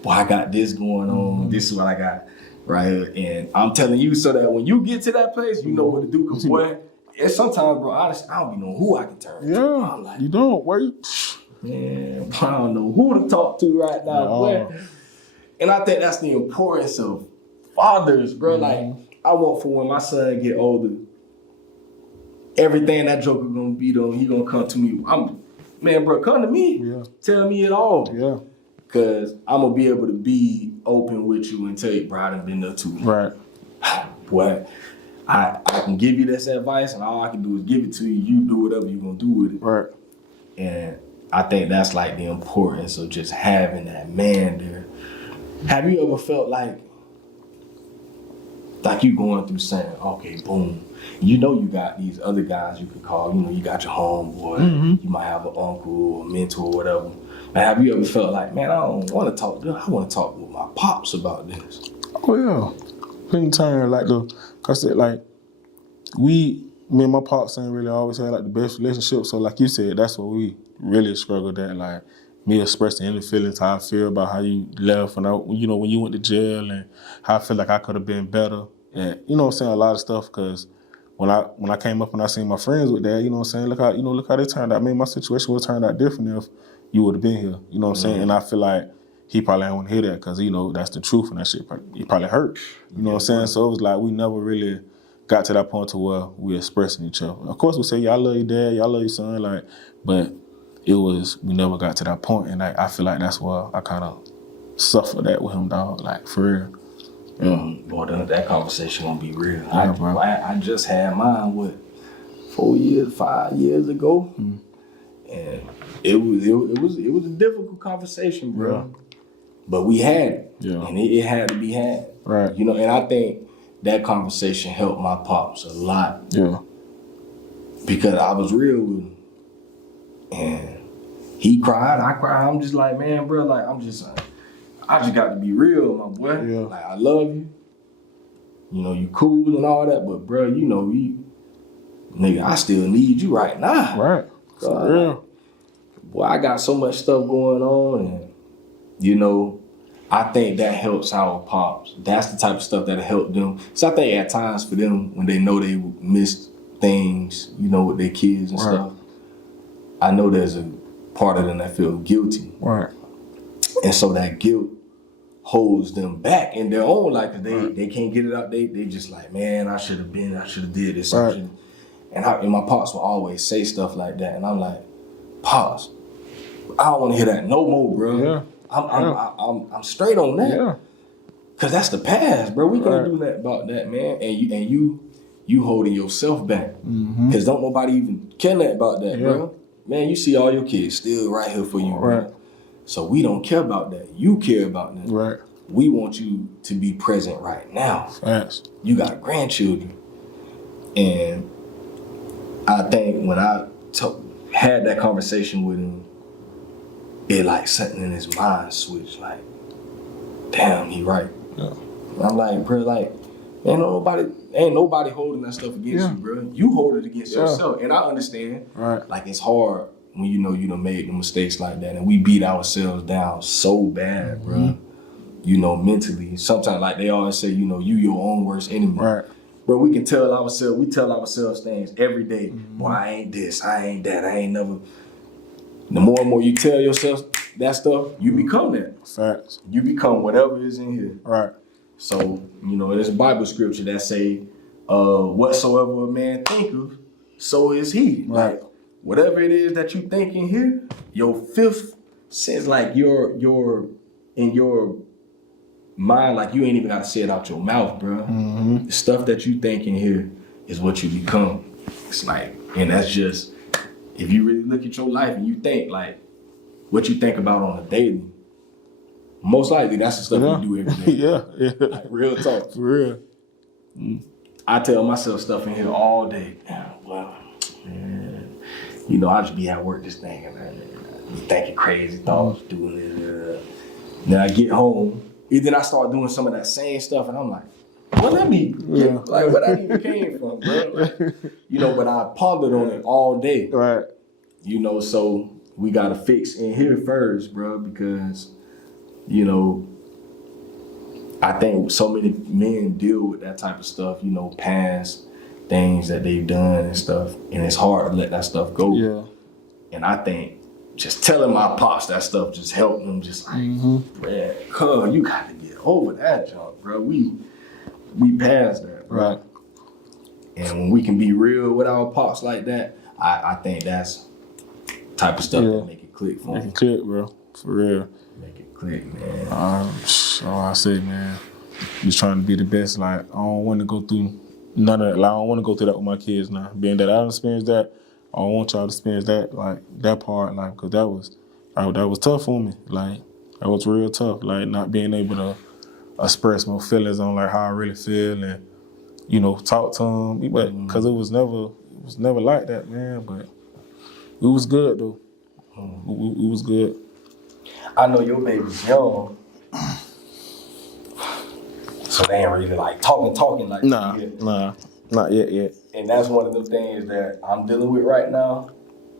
Boy, I got this going on. This is what I got right here. And I'm telling you so that when you get to that place, you know what to do. Because, boy, it's sometimes, bro, honestly, I don't be knowing who I can turn to. Yeah, I'm like, you don't. Wait. man, I don't know who to talk to right now, boy. And I think that's the importance of fathers, bro. Like, I want for when my son get older, everything that joker gonna be though, he gonna come to me. Man, bro, come to me. Yeah. Tell me it all. Yeah. Cause I'm gonna be able to be open with you and tell you, bro, I done been there too. Right. Boy, I can give you this advice and all I can do is give it to you. You do whatever you gonna do with it. Right. And I think that's like the importance of just having that man there. Have you ever felt like you going through something, okay, boom. You know you got these other guys you can call, you know, you got your homeboy, you might have an uncle or mentor or whatever. And have you ever felt like, man, I don't want to talk to them. I want to talk with my pops about this. Oh yeah. Plenty time cause me and my pops ain't really always had like the best relationship. So like you said, that's what we really struggled at. Like me expressing any feelings, how I feel about how you left when you went to jail and how I feel like I could have been better. And you know what I'm saying, a lot of stuff because when I came up and I seen my friends with that, you know what I'm saying, look how they turned out. Maybe my situation would have turned out different if you would have been here. You know what I'm saying? And I feel like he probably didn't want to hear that because, you know, that's the truth and that shit he probably hurt. You know what I'm saying? So it was like we never really got to that point to where we expressing each other. Of course we say, y'all love your dad, y'all love your son, but we never got to that point, and I feel like that's why I kind of suffer that with him, dog, like for real. Yeah. Boy, that conversation gonna be real. Yeah, bro. I just had mine, 5 years ago, and it was a difficult conversation, bro. Yeah. But we had it, and it had to be had. Right. You know, and I think that conversation helped my pops a lot. Yeah. Because I was real with him. And he cried, I cried. I'm just like, man, bro, like, I just got to be real, my boy. Yeah. Like, I love you. You know, you cool and all that, but, bro, you know, nigga, I still need you right now. Right. For real. Like, boy, I got so much stuff going on, and, you know, I think that helps our pops. That's the type of stuff that'll help them. So I think at times for them, when they know they missed things, you know, with their kids and stuff, I know there's a part of them that feel guilty. Right. And so that guilt holds them back in their own life, because they can't get it out. They just like, man, I should have did this. Right. And my pops will always say stuff like that. And I'm like, Pops, I don't want to hear that no more, bro. Yeah. I'm straight on that. Yeah. Cause that's the past, bro. We can't do that about that, man. And you holding yourself back. Mm-hmm. Cause don't nobody even care that about that, bro. Man, you see all your kids still right here for you, bro. So we don't care about that. You care about that. Right. We want you to be present right now. Yes. You got grandchildren. And I think when I had that conversation with him, it like something in his mind switched, like, damn, he right. Yeah. I'm like, bro, like, ain't nobody holding that stuff against you, bro. You hold it against yourself. And I understand, like, it's hard when you know you done made the mistakes like that, and we beat ourselves down so bad, bro. You know, mentally. Sometimes, like they always say, you know, you your own worst enemy. Right. Bro, we tell ourselves things every day. Boy, I ain't this, I ain't that, I ain't never. The more and more you tell yourself that stuff, you become that. Facts. You become whatever is in here. Right. So, you know, there's a Bible scripture that say, whatsoever a man thinketh, so is he. Right. Like, whatever it is that you think in here, your fifth sense, like you're in your mind, like you ain't even got to say it out your mouth, bro. Mm-hmm. The stuff that you think in here is what you become. It's like, and that's just, if you really look at your life and you think like what you think about on a daily, most likely that's the stuff you do every day. Yeah. Like, real talk. For real. I tell myself stuff in here all day. Well, man, you know, I just be at work just thinking, man, thinking crazy thoughts, doing it. Then I get home, and then I start doing some of that same stuff, and I'm like, what that be? Yeah. Like, where that even came from, bro? Like, you know, but I pondered on it all day. Right. You know, so we got to fix in here first, bro, because, you know, I think so many men deal with that type of stuff, you know, past things that they've done and stuff, and it's hard to let that stuff go. Yeah. And I think just telling my pops that stuff just helped them, just like, man, cuz, you got to get over that junk, bro. We passed that, bro. Right. And when we can be real with our pops like that, I think that's type of stuff that make it click for me. Make it click, bro. For real. Make it click, man. So I say, man, just trying to be the best. Like, I don't want to go through none of that. Like, I don't want to go through that with my kids now. Being that I experienced that, I don't want y'all to experience that, like, that part, like, because that was tough for me. Like, that was real tough. Like, not being able to express my feelings on, like, how I really feel and, you know, talk to them. But, because it was never like that, man. But it was good, though. It was good. I know your baby's young, so they ain't really like talking like that yet. Nah, not yet. And that's one of the things that I'm dealing with right now.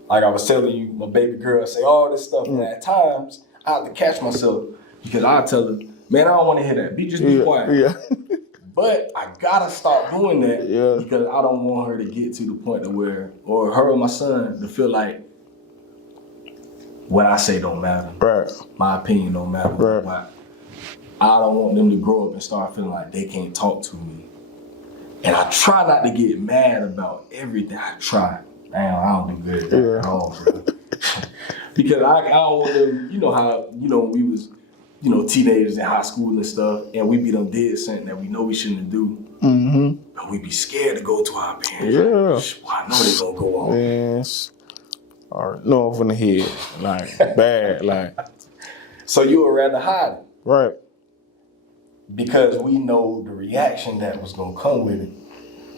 Like I was telling you, my baby girl say all this stuff, and at times I have to catch myself because I tell her, man, I don't want to hear that. Just be quiet. Yeah. But I gotta stop doing that because I don't want her to get to the point of where, or her or my son to feel like what I say don't matter. Right. My opinion don't matter. Right. I don't want them to grow up and start feeling like they can't talk to me. And I try not to get mad about everything. I try. Damn, I don't do good at all, bro. Because I don't want them, you know how, you know, we was, you know, teenagers in high school and stuff, and we be done did something that we know we shouldn't do. Mm-hmm. But we be scared to go to our parents. Yeah. Like, well, I know they gonna go on. Man, or no off in the head, like bad, like. So you would rather hide it? Right. because we know the reaction that was gonna come with it.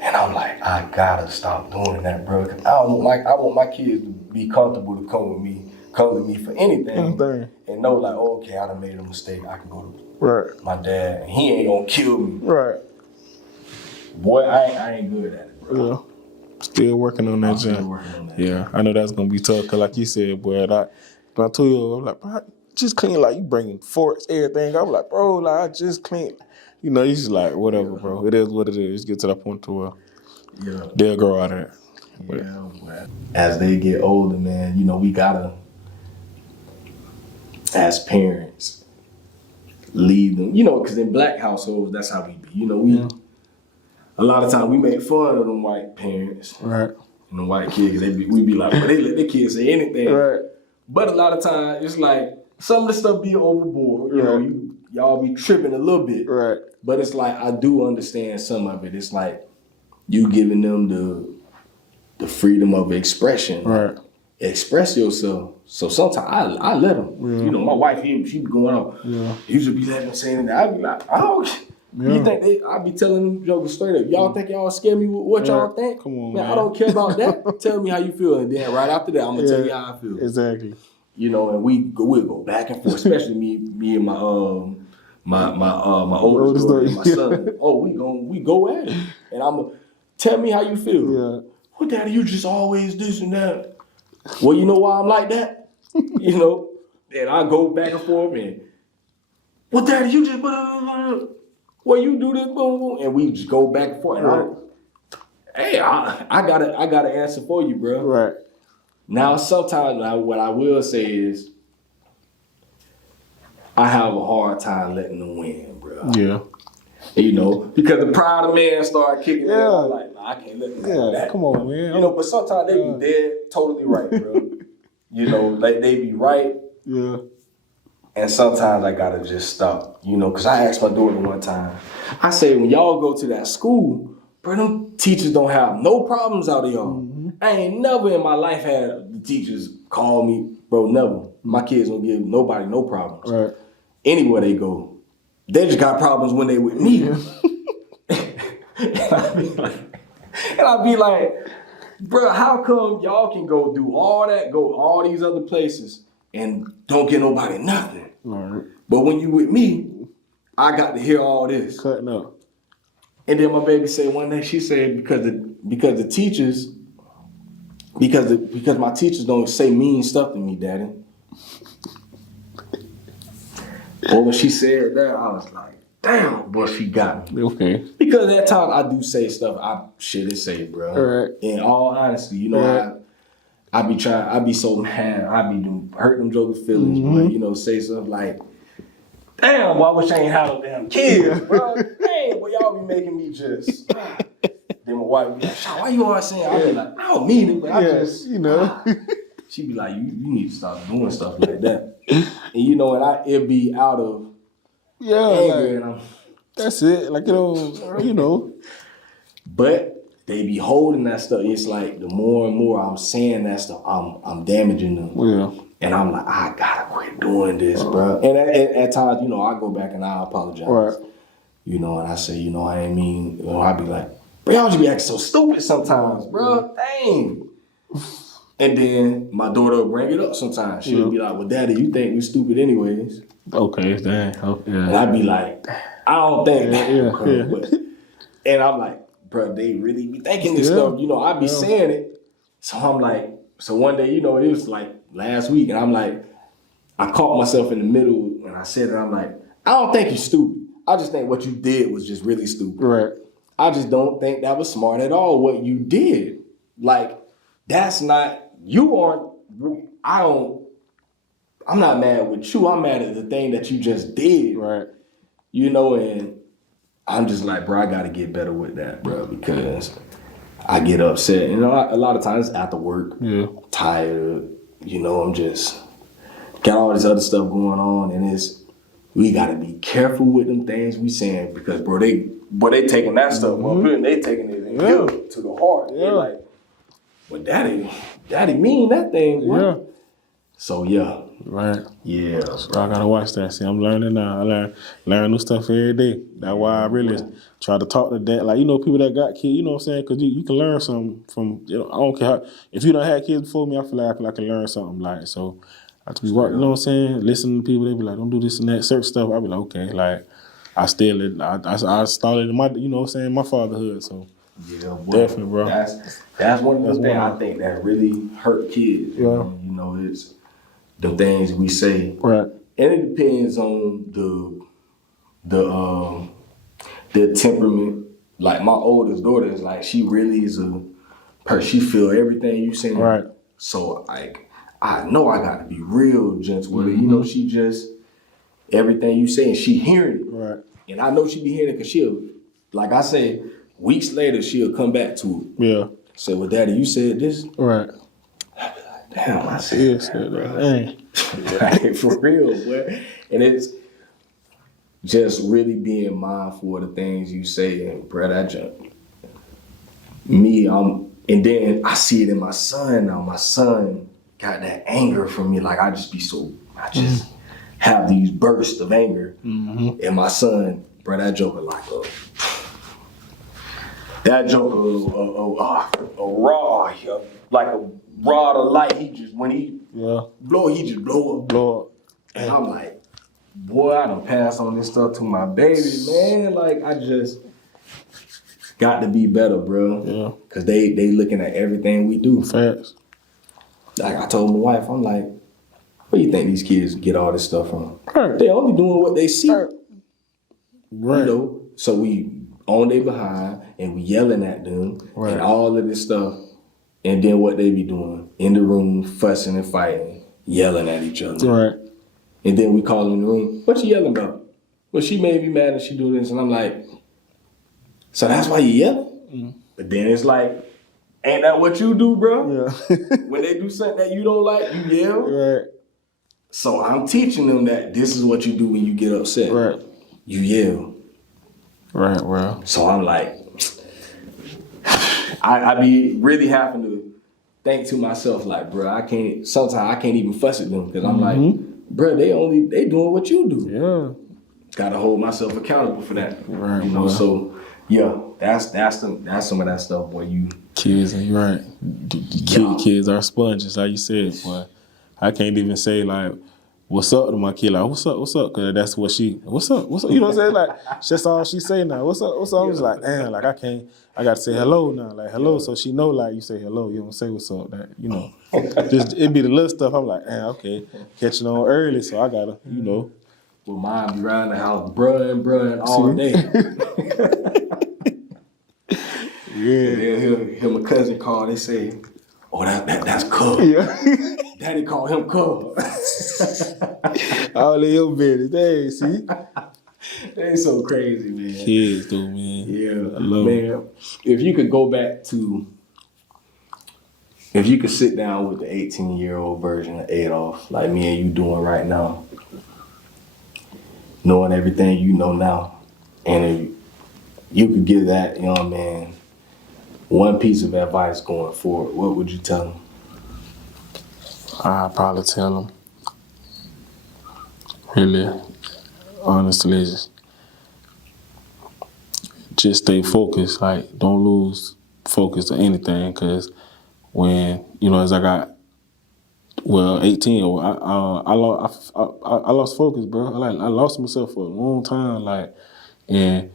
And I'm like, I gotta stop doing that, bro. 'Cause I want my kids to be comfortable to come to me for anything. And know like, oh, okay, I done made a mistake. I can go to my dad, and he ain't gonna kill me. Right. Boy, I ain't good at it, bro. Yeah. Still working on that, John. Yeah, I know that's gonna be tough. Cause like you said, boy, when I told you, I'm like, bro, just clean. Like you bringing forks, everything. I'm like, bro, like I just clean. You know, he's just like, whatever, bro. It is what it is. Get to that point to where they'll grow out of it. Yeah, as they get older, man, you know, we gotta, as parents, leave them. You know, because in black households, that's how we be. You know, a lot of times we make fun of them white parents, right? And the white kids, we be like, well, they let their kids say anything, right? But a lot of times it's like some of the stuff be overboard. You know, y'all be tripping a little bit, right? But it's like I do understand some of it. It's like you giving them the freedom of expression, right? Express yourself. So sometimes I let them. Yeah. You know, my wife, she be going on. Yeah. He should be letting them say anything. I be like, oh. Yeah. You think I be telling them jokers straight up, y'all think y'all scare me with what y'all think? Come on, man. I don't care about that. Tell me how you feel. And then right after that, I'm going to tell you how I feel. Exactly. You know, and we'll go back and forth, especially me and my oldest daughter and my son. Oh, we go at it. And I'm going to tell me how you feel. Yeah. Well, Daddy, you just always this and that. Well, you know why I'm like that? You know? And I go back and forth and, well, Daddy, you just well, you do this, boom, boom, and we just go back and forth. And I got an answer for you, bro. Right. Now, sometimes what I will say is, I have a hard time letting them win, bro. Yeah. You know, because the pride of man start kicking in. I'm like, nah, I can't let them do that. Come on, man. You know, but sometimes they be dead totally right, bro. You know, like they be right. Yeah. And sometimes I gotta just stop, you know, because I asked my daughter one time, I said, when y'all go to that school, bro, them teachers don't have no problems out of y'all. Mm-hmm. I ain't never in my life had the teachers call me, bro, never. My kids don't give nobody no problems. Right. Anywhere they go, they just got problems when they with me. And I be like, bro, how come y'all can go do all that, go all these other places, and don't get nobody nothing? Right. But when you with me, I got to hear all this. Cutting up. And then my baby said one day, she said, because the teachers, because my teachers don't say mean stuff to me, Daddy. Well, when she said that, I was like, damn, boy, she got me. Okay. Because at times I do say stuff I shouldn't say, bro. All right. In all honesty, you know, I be so mad, I be hurt them jokers' feelings, but you know, say stuff like, damn, boy, I wish I ain't had no damn kids, bro. Damn, boy, y'all be making me just. Then my wife be like, why you always saying? I be like, I don't mean it, but I just, you know. She be like, you need to stop doing stuff like that. And you know, and it be out of anger, like, that's it. Like, you know. But they be holding that stuff. It's like the more and more I'm saying that stuff, I'm damaging them. Yeah. And I'm like, I gotta quit doing this, bro. And at times, you know, I go back and I apologize. Right. You know, and I say, you know, I ain't mean, you know, I be like, bro, y'all just be acting so stupid sometimes, bro. Dang. And then my daughter will bring it up sometimes. She'll be like, well, Daddy, you think we stupid anyways. Okay, dang. Okay. And I'd be like, I don't think that. But, and I'm like, bro, they really be thinking this stuff. You know, I be saying it. So I'm like, so one day, you know, it was like last week, and I'm like, I caught myself in the middle, and I said it, I'm like, I don't think you're stupid. I just think what you did was just really stupid. Right. I just don't think that was smart at all, what you did. Like, that's not, I'm not mad with you. I'm mad at the thing that you just did. Right. You know, and I'm just like, bro, I got to get better with that, bro, because I get upset. You know, a lot of times after work, tired, you know, I'm just got all this other stuff going on, and we got to be careful with them things we saying, because, bro, they taking that stuff up and they taking it to the heart. Yeah. They're like, well, daddy mean that thing, bro. Yeah. So, Right. Yeah, So I gotta watch that. See, I'm learning now. I learn new stuff every day. That's why I really try to talk to that. Like, people that got kids, you know what I'm saying? Because you can learn something from, I don't care how, if you don't have kids before me, I feel like I can learn something. Like, so I have to be, you know what I'm saying? Listen to people, they be like, don't do this and that, certain stuff. I be like, okay, like, I started in my, you know what I'm saying, my fatherhood. So, yeah, boy. definitely, bro. That's one of the things I think that really hurt kids. Yeah. It's the things we say. Right. And it depends on the temperament. Like my oldest daughter is like, she really is she feel everything you say. Right. So like, I know I got to be real gentle with her. She just, everything you say and she hearing it. Right. And I know she be hearing it because she'll, like I say, weeks later she'll come back to it. Yeah. Say, well, Daddy, you said this? Right. Damn, I said that. Like, for real, boy. And it's just really being mindful of the things you say. And, bro, and then I see it in my son now. My son got that anger from me. Like, I just have these bursts of anger. Mm-hmm. And my son, bro, that joker like a raw, like a rod of light. He just, when he blow, he just blow up. And I'm like, boy, I done passed on this stuff to my baby, man. Like, I just got to be better, bro. Yeah. Cause they looking at everything we do. Facts. Like I told my wife, I'm like, where you think these kids get all this stuff from? Right. They only doing what they see. Right. So we on their behind and we yelling at them and all of this stuff. And then what they be doing in the room, fussing and fighting, yelling at each other. Right. And then we call them in the room, what you yelling about? Well, she made me mad and she do this. And I'm like, so that's why you yelling? Mm. But then it's like, ain't that what you do, bro? Yeah. When they do something that you don't like, you yell. Right. So I'm teaching them that this is what you do when you get upset. Right. You yell. Right, well. So I'm like, I be really having to think to myself, like, bro, sometimes I can't even fuss at them because I'm like, bro, they doing what you do. Yeah. Gotta hold myself accountable for that. Right. So yeah, that's some of that stuff where you kids, and you're right. Kids are sponges, how you said, boy. I can't even say like, what's up to my kid? Like, what's up? Cause that's what what's up? You know what I'm saying? Like, that's all she say now. What's up? I'm just like, damn, like I gotta say hello now. Like, hello. So she know, like, you say hello, you don't say what's up. That, just, it be the little stuff. I'm like, damn, okay, catching on early. So I gotta, Well, mine be around the house, bruh all day. Yeah. And then him and cousin call, they say, oh, that's Cub. Yeah. Daddy call him Cub. All in your business. They see? They so crazy, man. Kids, though, man. Yeah. I love man, if you could go back to, if you could sit down with the 18-year-old version of Adolph, like me and you doing right now, knowing everything you know now, and if you could give that young man one piece of advice going forward, what would you tell him? I'd probably tell him, really, honestly, just stay focused. Like, don't lose focus on anything, because when, as I got, 18, I lost focus, bro. I lost myself for a long time, like, and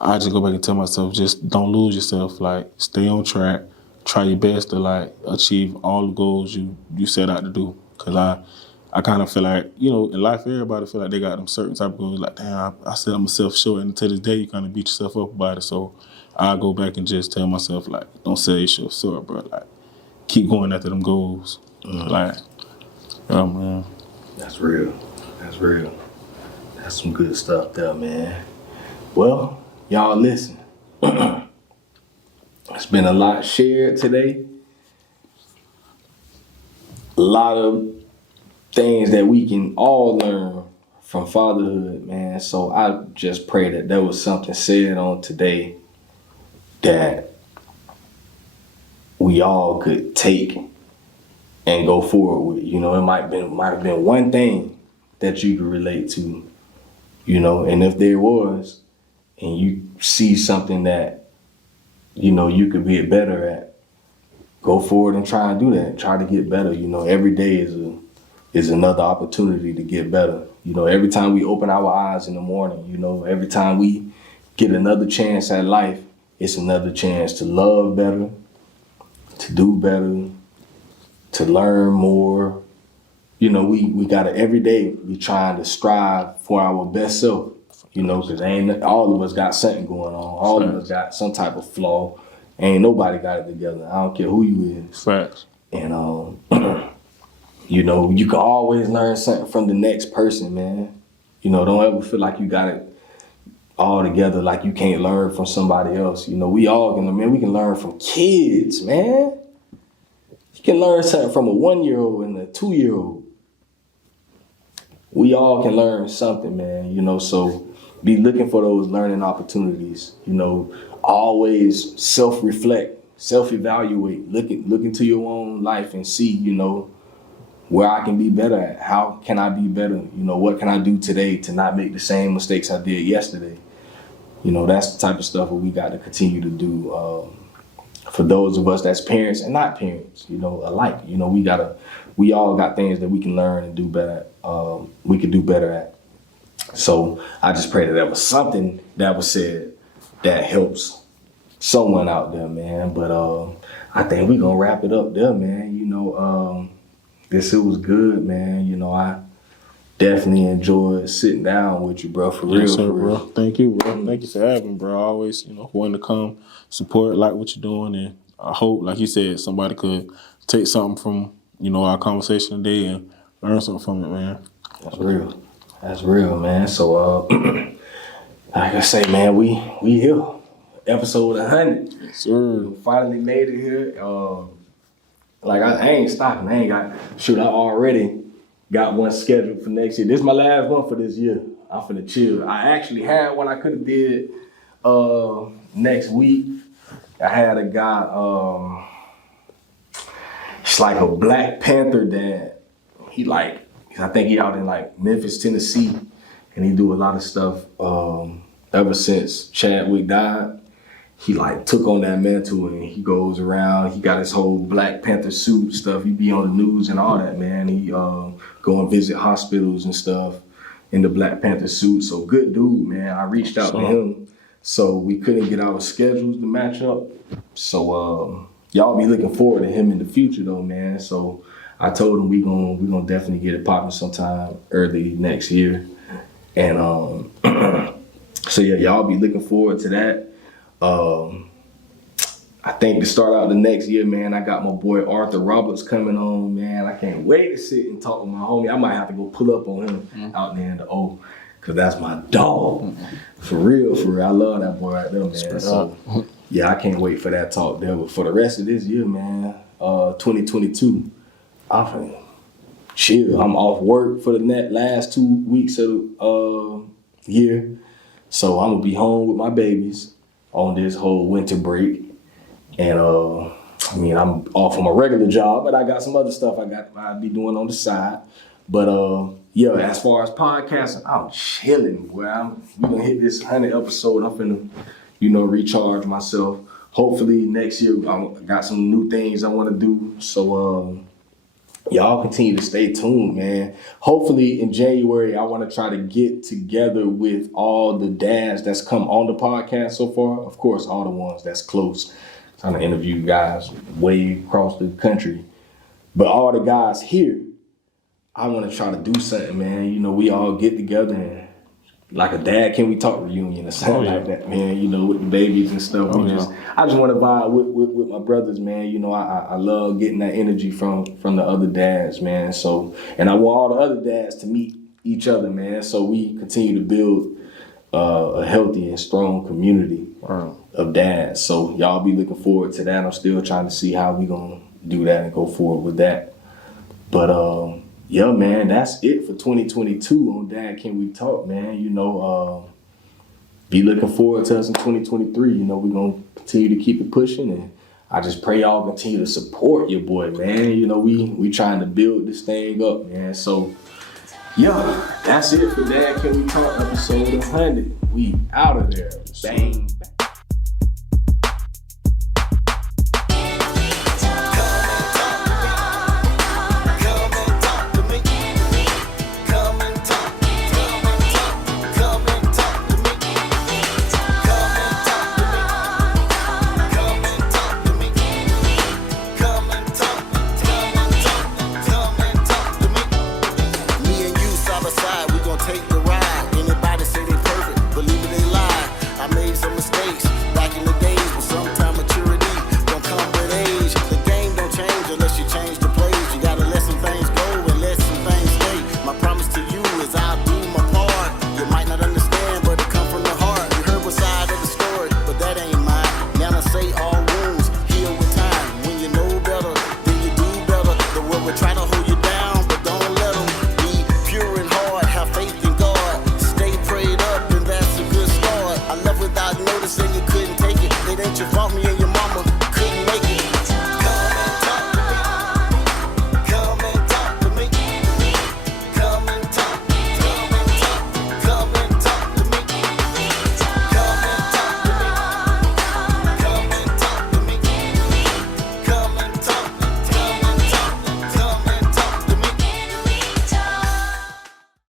I just go back and tell myself, just don't lose yourself. Like, stay on track. Try your best to, like, achieve all the goals you set out to do. Because I kind of feel like, in life, everybody feel like they got them certain type of goals. Like, damn, I set myself short. And to this day, you kind of beat yourself up about it. So I go back and just tell myself, like, don't sell yourself short, bro. Like, keep going after them goals. Like, oh, man. That's real. That's some good stuff there, man. Well, y'all listen. It's been a lot shared today. A lot of things that we can all learn from fatherhood, man. So I just pray that there was something said on today that we all could take and go forward with. You know, it might have been one thing that you could relate to, you know, and if there was, and you see something that, you know, you could get better at, go forward and try and do that. Try to get better. You know, every day is another opportunity to get better. You know, every time we open our eyes in the morning, you know, every time we get another chance at life, it's another chance to love better, to do better, to learn more. You know, we gotta every day be trying to strive for our best self. You know, because ain't all of us got something going on. All of us got some type of flaw. Ain't nobody got it together. I don't care who you is. Facts. And you know, you can always learn something from the next person, man. You know, don't ever feel like you got it all together, like you can't learn from somebody else. You know, we all can, man. We can learn from kids, man. You can learn something from a 1-year-old and a 2-year-old. We all can learn something, man. You know, so be looking for those learning opportunities. You know, always self-reflect, self-evaluate. Look into your own life and see, you know, where I can be better at. How can I be better? You know, what can I do today to not make the same mistakes I did yesterday? You know, that's the type of stuff that we got to continue to do for those of us that's parents and not parents, you know, alike. You know, we all got things that we can learn and do better at, we could do better at. So I just pray that there was something that was said that helps someone out there, man. But I think we're going to wrap it up there, man. You know, it was good, man. You know, I definitely enjoyed sitting down with you, bro, for real. Yes, sir, for real. bro. Thank you, bro. Thank you for having me, bro. I always, you know, wanting to come support, like what you're doing. And I hope, like you said, somebody could take something from, you know, our conversation today and learn something from it, man. That's real. That's real, man. So, like I say, man, we here. Episode 100. Yes, sir. We finally made it here. Like I ain't stopping. I already got one scheduled for next year. This is my last one for this year. I'm finna chill. I actually had one I could have did next week. I had a guy, it's like a Black Panther dad. I think he out in like Memphis, Tennessee, and he do a lot of stuff ever since Chadwick died. He like took on that mantle and he goes around. He got his whole Black Panther suit stuff. He be on the news and all that, man. He go and visit hospitals and stuff in the Black Panther suit. So good dude, man. I reached out to him, so we couldn't get our schedules to match up. So y'all be looking forward to him in the future, though, man. So I told him we gonna definitely get it popping sometime early next year, and so yeah, y'all be looking forward to that. I think to start out the next year, man, I got my boy Arthur Roberts coming on, man. I can't wait to sit and talk with my homie. I might have to go pull up on him out there in the O, cause that's my dog. For real. I love that boy right there, man. So yeah, I can't wait for that talk there. But for the rest of this year, man, 2022, I'm finna chill. I'm off work for the last 2 weeks of the year, so I'm gonna be home with my babies on this whole winter break. And I mean, I'm off on my regular job, but I got some other stuff I'll be doing on the side. But yeah, as far as podcasting, I'm chilling, boy. We gonna hit this 100 episode. I'm finna, you know, recharge myself. Hopefully next year I got some new things I want to do. So y'all continue to stay tuned, man. Hopefully in January, I want to try to get together with all the dads that's come on the podcast so far. Of course, all the ones that's close. Trying to interview guys way across the country. But all the guys here, I want to try to do something, man. You know, we all get together and like a Dad Can We Talk reunion or something like that, man. You know, with the babies and stuff. I just want to vibe with my brothers, man. You know, I love getting that energy from the other dads, man. So, and I want all the other dads to meet each other, man. So we continue to build a healthy and strong community of dads. So y'all be looking forward to that. I'm still trying to see how we gonna do that and go forward with that. But yeah, man, that's it for 2022 on Dad Can We Talk, man. You know, be looking forward to us in 2023. You know, we're gonna continue to keep it pushing, and I just pray y'all continue to support your boy, man. You know, we trying to build this thing up, man. So, yeah, that's it for Dad Can We Talk episode 100. We out of there. Bang.